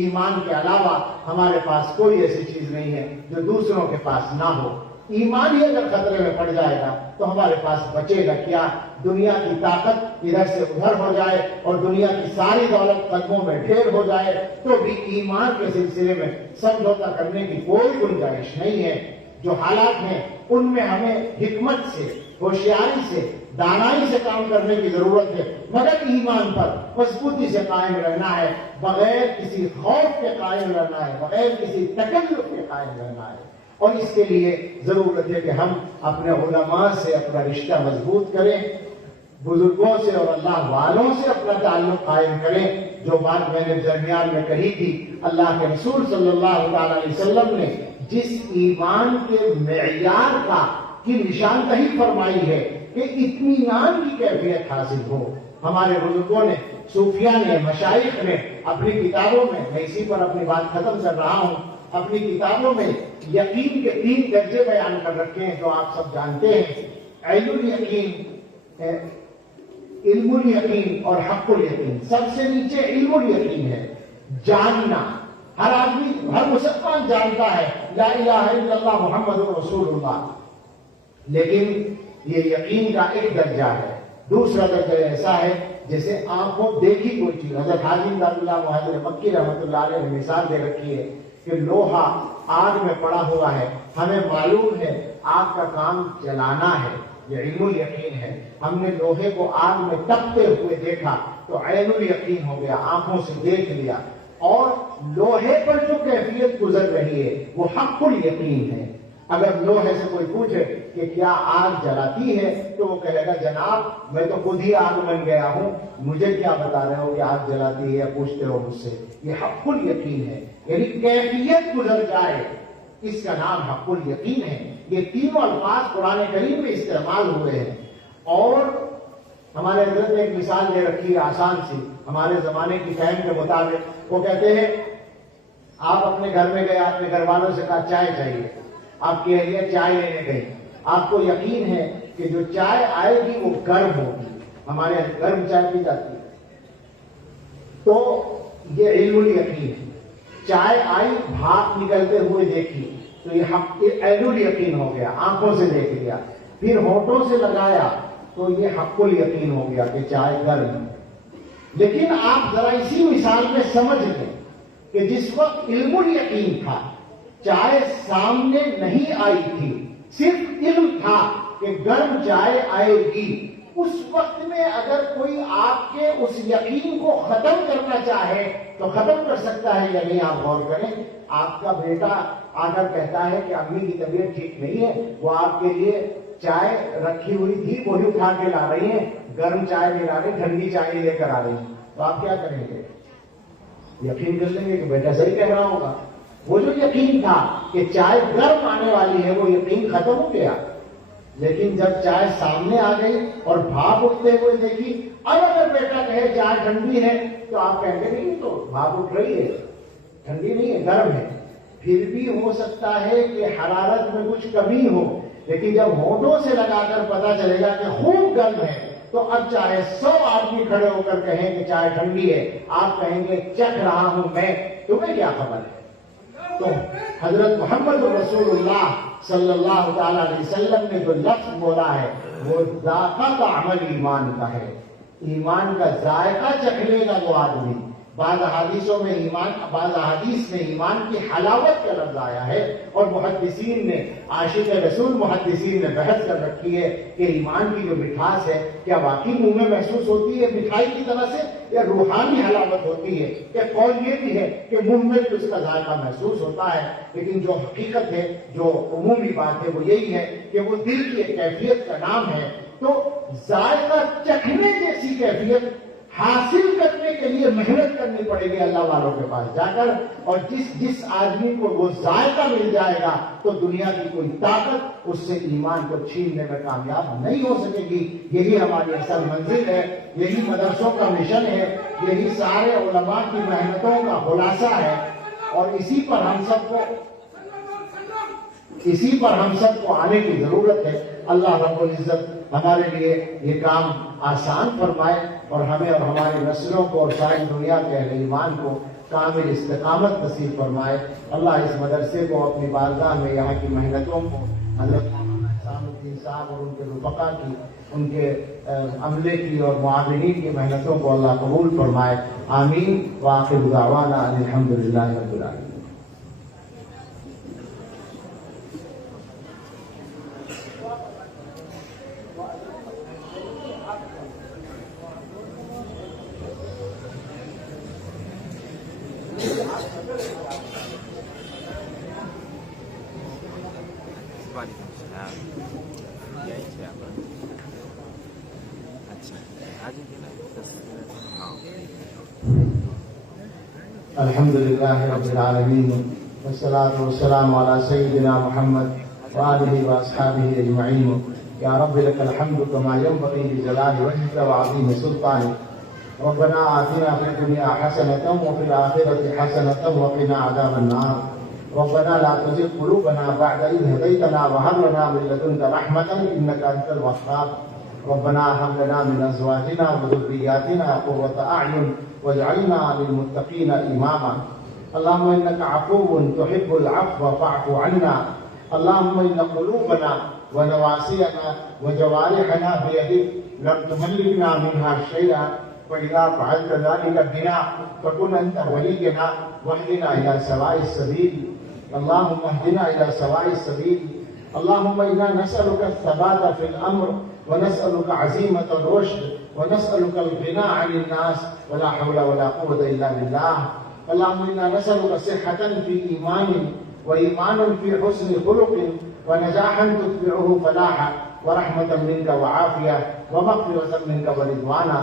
ایمان کے علاوہ ہمارے پاس کوئی ایسی چیز نہیں ہے جو دوسروں کے پاس نہ ہو۔ ایمان ہی اگر خطرے میں پڑ جائے گا تو ہمارے پاس بچے گا کیا؟ دنیا کی طاقت ادھر سے ادھر ہو جائے اور دنیا کی ساری دولت قدموں میں ڈھیر ہو جائے تو بھی ایمان کے سلسلے میں سمجھوتا کرنے کی کوئی گنجائش نہیں ہے۔ جو حالات ہیں ان میں ہمیں حکمت سے، ہوشیاری سے، دانائی سے کام کرنے کی ضرورت ہے، مگر ایمان پر مضبوطی سے قائم رہنا ہے، بغیر کسی خوف کے قائم رہنا ہے، بغیر کسی تکلف کے قائم رہنا ہے۔ اور اس کے لیے ضرورت ہے کہ ہم اپنے علماء سے اپنا رشتہ مضبوط کریں، بزرگوں سے اور اللہ والوں سے اپنا تعلق قائم کریں۔ جو بات میں نے درمیان میں کہی تھی، اللہ کے رسول صلی اللہ علیہ وسلم نے جس ایمان کے معیار کی نشاندہی فرمائی ہے کہ اطمینان کی کیفیت حاصل ہو، ہمارے بزرگوں نے، صوفیاء نے، مشائخ نے اپنی کتابوں میں، میں اسی پر اپنی بات ختم کر رہا ہوں، اپنی کتابوں میں یقین کے 3 درجے بیان کر رکھے ہیں جو آپ سب جانتے ہیں: عین الیقین، علم الیقین اور حق الیقین۔ سب سے نیچے علم الیقین ہے، جاننا۔ ہر آدمی، ہر مسلمان جانتا ہے لا الہ الا اللہ محمد رسول اللہ، لیکن یہ یقین کا ایک درجہ ہے۔ دوسرا درجہ ایسا ہے جیسے آنکھوں دیکھی کوئی چیز۔ حضرت حاجی امداد اللہ مہاجر مکی رحمۃ اللہ علیہ نے مثال دے رکھی ہے کہ لوہا آگ میں پڑا ہوا ہے، ہمیں معلوم ہے آگ کا کام جلانا ہے، یہ علم الیقین ہے۔ ہم نے لوہے کو آگ میں تپتے ہوئے دیکھا تو عین الیقین ہو گیا، آنکھوں سے دیکھ لیا۔ اور لوہے پر جو کیفیت گزر رہی ہے وہ حق الیقین ہے۔ اگر لوہے سے کوئی پوچھے کہ کیا آگ جلاتی ہے تو وہ کہے گا جناب میں تو خود ہی آگ بن گیا ہوں، مجھے کیا بتا رہے ہو کہ آگ جلاتی ہے یا پوچھتے ہو مجھ سے۔ یہ حق الیقین ہے، یعنی کیفیت گزر جائے اس کا نام حق الیقین ہے۔ یہ تینوں الفاظ قرآن کریم میں استعمال ہوئے ہیں۔ اور ہمارے حضرت نے ایک مثال دے رکھی ہے آسان سی، ہمارے زمانے کی فہم کے مطابق۔ وہ کہتے ہیں آپ اپنے گھر میں گئے، اپنے گھر والوں سے کہا چائے چاہیے، آپ کی اہلیہ چائے لینے گئی، آپ کو یقین ہے کہ جو چائے آئے گی وہ گرم ہوگی، ہمارے یہاں گرم چائے پی جاتی ہے، تو یہ علم الیقین ہے۔ چائے آئی، بھاپ نکلتے ہوئے دیکھی تو یہ علم الیقین ہو گیا، آنکھوں سے دیکھ لیا، پھر ہونٹوں سے لگایا تو یہ حق الیقین ہو گیا کہ چائے گرم ہے۔ لیکن آپ ذرا اسی مثال میں سمجھ لیں کہ جس وقت علم الیقین تھا، چائے سامنے نہیں آئی تھی، صرف علم تھا کہ گرم چائے آئے گی، اس وقت میں اگر کوئی آپ کے اس یقین کو ختم کرنا چاہے تو ختم کر سکتا ہے یا نہیں؟ آپ غور کریں، آپ کا بیٹا آ کر کہتا ہے کہ امی کی طبیعت ٹھیک نہیں ہے، وہ آپ کے لیے چائے رکھی ہوئی تھی وہی اٹھا کے لا رہی ہیں، گرم چائے نہیں لا رہی، ٹھنڈی چائے لے کر آ رہی ہیں، تو آپ کیا کریں گے؟ یقین کر لیں گے کہ بیٹا صحیح کہہ رہا ہوگا۔ وہ جو یقین تھا کہ چائے گرم آنے والی ہے، وہ یقین ختم ہو گیا۔ لیکن جب چائے سامنے آ گئی اور بھاپ اٹھتے ہوئے دیکھی، اب اگر بیٹا کہے چائے ٹھنڈی ہے تو آپ کہیں گے نہیں، تو بھاپ اٹھ رہی ہے، ٹھنڈی نہیں ہے، گرم ہے۔ پھر بھی ہو سکتا ہے کہ حرارت میں کچھ کمی ہو، لیکن جب ہونٹوں سے لگا کر پتا چلے گا کہ خوب گرم ہے، تو اب چاہے 100 آدمی کھڑے ہو کر کہیں کہ چائے ٹھنڈی ہے، آپ کہیں گے چکھ رہا ہوں میں، تمہیں کیا خبر ہے؟ تو حضرت محمد رسول اللہ صلی اللہ تعالی علیہ وسلم نے جو لفظ بولا ہے وہ ذائقہ کا عمل ایمان کا ہے۔ ایمان کا ذائقہ چکھنے گا وہ آدمی۔ بعض احادیثوں میں بعض احادیث میں ایمان کی حلاوت کا لفظ آیا ہے، اور محدثین نے، عاشق رسول محدثین نے بحث کر رکھی ہے کہ ایمان کی جو مٹھاس ہے کیا واقعی منہ میں محسوس ہوتی ہے مٹھائی کی طرح سے، یا روحانی حلاوت ہوتی ہے؟ کہ قول یہ بھی ہے کہ منہ میں بھی اس کا ذائقہ محسوس ہوتا ہے، لیکن جو حقیقت ہے، جو عمومی بات ہے وہ یہی ہے کہ وہ دل کی ایک کیفیت کا نام ہے۔ تو ذائقہ چکھنے جیسی کیفیت حاصل کرنے کے لیے محنت کرنی پڑے گی اللہ والوں کے پاس جا کر، اور جس آدمی کو وہ ذائقہ مل جائے گا تو دنیا کی کوئی طاقت اس سے ایمان کو چھیننے میں کامیاب نہیں ہو سکے گی۔ یہی ہماری اصل منزل ہے، یہی مدرسوں کا مشن ہے، یہی سارے علماء کی محنتوں کا خلاصہ ہے، اور اسی پر ہم سب کو آنے کی ضرورت ہے۔ اللہ رب العزت ہمارے لیے یہ کام آسان فرمائے، اور ہمیں اور ہماری نسلوں کو اور ساری دنیا کے اہل ایمان کو کامل استقامت نصیب فرمائے۔ اللہ اس مدرسے کو اپنی بارگاہ میں، یہاں کی محنتوں کو، حضرت مولانا احسان الدین صاحب اور ان کے رفقا کی، ان کے عملے کی اور معاونین کی محنتوں کو اللہ قبول فرمائے۔ آمین۔ وآخر دعوانا ان الحمدللہ رب العالمین۔ الحمد لله رب العالمين، والصلاة والسلام على سيدنا محمد وآله وأصحابه أجمعين۔ يا رب لك الحمد كما ينبغي لجلال وجهك وعظيم سلطانك۔ ربنا آتنا في الدنيا حسنة وفي الآخرة حسنة وقنا عذاب النار۔ ربنا لا تزغ قلوبنا بعد إذ هديتنا وهب لنا من لدنك رحمة إنك أنت الوهاب۔ ربنا هب لنا من أزواجنا وذرياتنا قرة أعين واجعلنا للمتقين إماما۔ اللهم إنك عفو تحب العفو فاعف عنا۔ اللهم إن قلوبنا ونواسينا وجوارحنا بيدك لم تملكنا منها شيئا، وإذا فعلت ذلك بنا فكن أنت ولينا واهدنا إلى سواء السبيل۔ اللهم اهدنا إلى سواء السبيل۔ اللهم إنا نسألك الثبات في الأمر، ونسألك عزيمة الرشد، ونسألك الغنى عن الناس، ولا حول ولا قوة إلا بالله۔ اللهم إنا نسألك صحة في إيمان، وإيمان في حسن خلق، ونجاحا تتبعه فلاحا، ورحمة منك وعافية، ومغفرة منك ورضوانا۔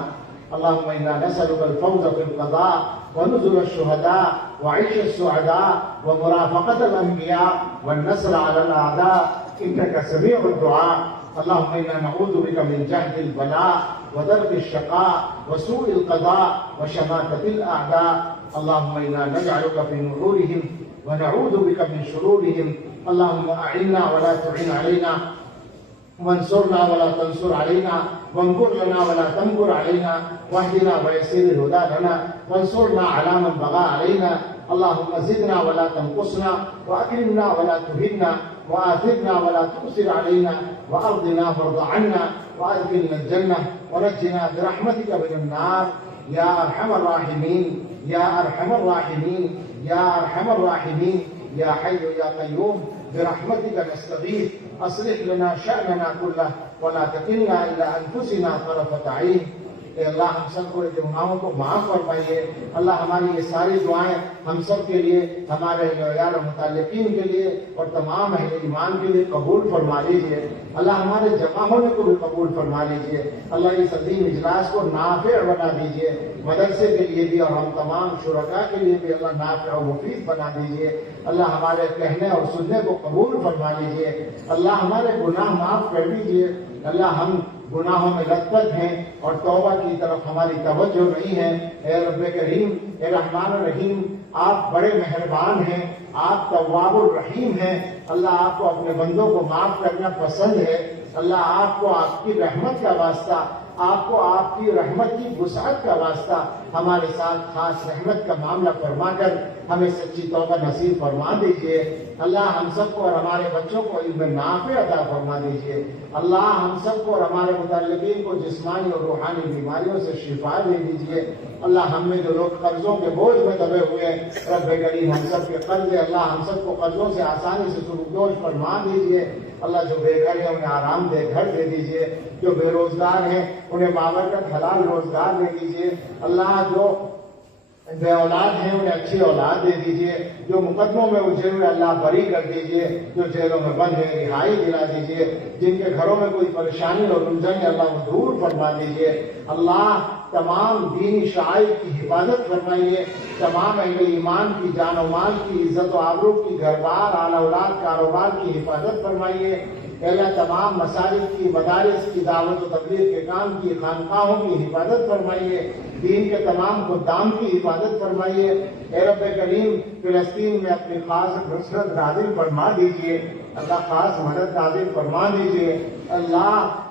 اللهم إنا نسألك الفوز في القضاء، ونزل الشهداء، وعيش السعداء ومرافقة الأنبياء والنصر على الأعداء إنك سميع الدعاء. اللهم إنا نعوذ بك من جهد البلاء ودرك الشقاء وسوء القضاء وشماتة الأعداء. اللهم إنا نجعلك في نحورهم ونعوذ بك من شرورهم. اللهم أعنا ولا تعن علينا، وانصرنا ولا تنصر علينا، وامكر لنا ولا تمكر علينا، واهدنا ويسر الهدى لنا، وانصرنا على من بغى علينا. اللهم زدنا ولا تنقصنا، وأكرمنا ولا تهنا، وآثرنا ولا تؤثر علينا، وأرضنا وارض عنا، وأدخلنا الجنة، ونجنا برحمتك من النار يا أرحم الراحمين يا أرحم الراحمين يا أرحم الراحمين يا حي يا قيوم برحمتك نستغيث. أصلح لنا شأننا كله ولا تكلنا إلى أنفسنا طرفة عين. اے اللہ ہم سب کو گناہوں کو معاف فرمائیے. اللہ ہماری یہ ساری دعائیں ہم سب کے لیے، ہمارے یار متعلقین کے لیے اور تمام اہل ایمان کے لیے قبول فرما لیجیے. اللہ ہمارے جمع ہونے کو بھی قبول فرما لیجیے. اللہ اس عظیم اجلاس کو نافع بنا دیجیے، مدرسے کے لیے بھی اور ہم تمام شرکاء کے لیے بھی اللہ نافع و مفید بنا دیجیے. اللہ ہمارے کہنے اور سننے کو قبول فرما لیجیے. اللہ ہمارے گناہ معاف کر دیجیے. اللہ ہم گناہوں میں لت پت ہیں اور توبہ کی طرف ہماری توجہ نہیں ہے. اے رب کریم، اے رحمان الرحیم، آپ بڑے مہربان ہیں، آپ تواب الرحیم ہیں. اللہ آپ کو اپنے بندوں کو معاف کرنا پسند ہے. اللہ آپ کو آپ کی رحمت کا واسطہ، آپ کو آپ کی رحمت کی وسعت کا واسطہ ہمارے ساتھ خاص رحمت کا معاملہ فرما کر ہمیں سچی توبہ نصیب فرما دیجیے. اللہ ہم سب کو اور ہمارے بچوں کو علم نافع عطا فرما دیجیے. اللہ ہم سب کو اور ہمارے متعلقین کو جسمانی اور روحانی بیماریوں سے شفا دے دیجیے. اللہ ہم میں جو لوگ قرضوں کے بوجھ میں دبے ہوئے ہیں، رب کریم ہم سب کے قرض، اللہ ہم سب کو قرضوں سے آسانی سے سرگزار فرما دیجیے. اللہ جو بے گھر ہیں انہیں آرام دہ گھر دے دیجیے. جو بے روزگار ہیں انہیں بابرکت حلال روزگار دے دیجیے. اللہ جو بے اولاد ہیں انہیں اچھی اولاد دے دیجیے. جو مقدموں میں الجھے ہوئے اللہ بری کر دیجیے. جو جیلوں میں بند ہیں رہائی دلا دیجیے. جن کے گھروں میں کوئی پریشانی اور الجھن ہے اللہ وہ دور فرما دیجیے. اللہ تمام دینی شعائر کی حفاظت فرمائیے. تمام اہل ایمان کی جان و مال کی، عزت و آبرو کی، گھر بار، آل اولاد، کاروبار کی حفاظت فرمائیے. اللہ تمام مساجد کی، مدارس کی، دعوت و تبلیغ کے کام کی، خانقاہوں کی حفاظت فرمائیے. دین کے تمام خدام کی حفاظت فرمائیے. اے رب کریم فلسطین میں اپنی خاص نصرت نازل فرما دیجیے. اللہ خاص مدد نازل فرما دیجیے. اللہ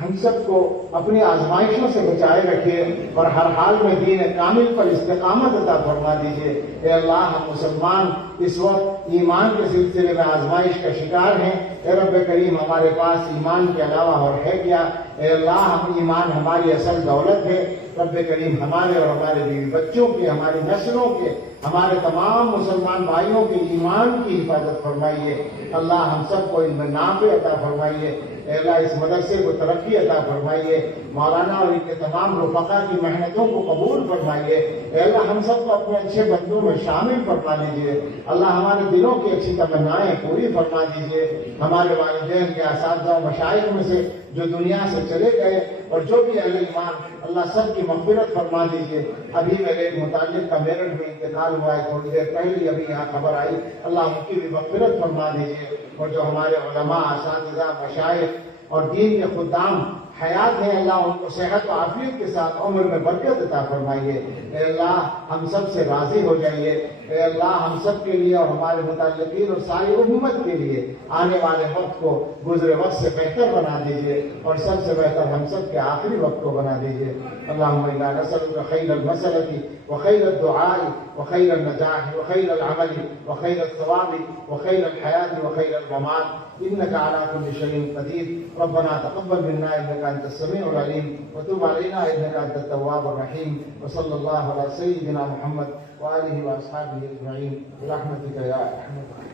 ہم سب کو اپنی آزمائشوں سے بچائے رکھیے اور ہر حال میں دین کامل پر استقامت عطا فرما دیجیے. اے اللہ ہم مسلمان اس وقت ایمان کے سلسلے میں آزمائش کا شکار ہیں. اے رب کریم ہمارے پاس ایمان کے علاوہ اور ہے کیا؟ اے اللہ ہم ایمان ہماری اصل دولت ہے. رب کریم ہمارے اور ہمارے بیوی بچوں کے، ہماری نسلوں کے، ہمارے تمام مسلمان بھائیوں کے ایمان کی حفاظت فرمائیے. اللہ ہم سب کو علم نافع عطا فرمائیے. اے اللہ اس مدرسے کو ترقی عطا فرمائیے. مولانا اور ان کے تمام رفقا کی محنتوں کو قبول فرمائیے. اے اللہ ہم سب کو اپنے اچھے بندوں میں شامل فرما دیجیے. اللہ ہمارے دلوں کی اچھی تمنائیں پوری فرما دیجیے. ہمارے والدین کے اساتذہ و مشائخ میں سے جو دنیا سے چلے گئے اور جو بھی اہل ایمان، اللہ سب کی مغفرت فرما دیجیے. ابھی میرے متعلق کا میرٹھ میں انتقال ہوا ہے، تھوڑی دیر پہلے ابھی یہاں خبر آئی. اللہ ان کی بھی مغفرت فرما دیجیے. اور جو ہمارے علماء، اساتذہ، مشائخ اور دین کے خدام حیات ہیں، اللہ ان کو صحت و عافیت کے ساتھ عمر میں برکت عطا فرمائیے. اے اللہ ہم سب سے راضی ہو جائیے. اے اللہ ہم سب کے لیے اور ہمارے متعلقین اور ساری امت کے لیے آنے والے وقت کو گزرے وقت سے بہتر بنا دیجیے اور سب سے بہتر ہم سب کے آخری وقت کو بنا دیجیے. اللہم انا نسألک خیر المسألة وخیر الدعاء وخیر النجاح وخیر العمل وخیر الثواب وخیر الحیاة وخیر الممات انك على كل شيء قدير. ربنا تقبل منا انك انت السميع العليم وتب علينا انك انت التواب الرحيم. وصلى الله على سيدنا محمد وآله وأصحابه أجمعين برحمتك يا أرحم الراحمين.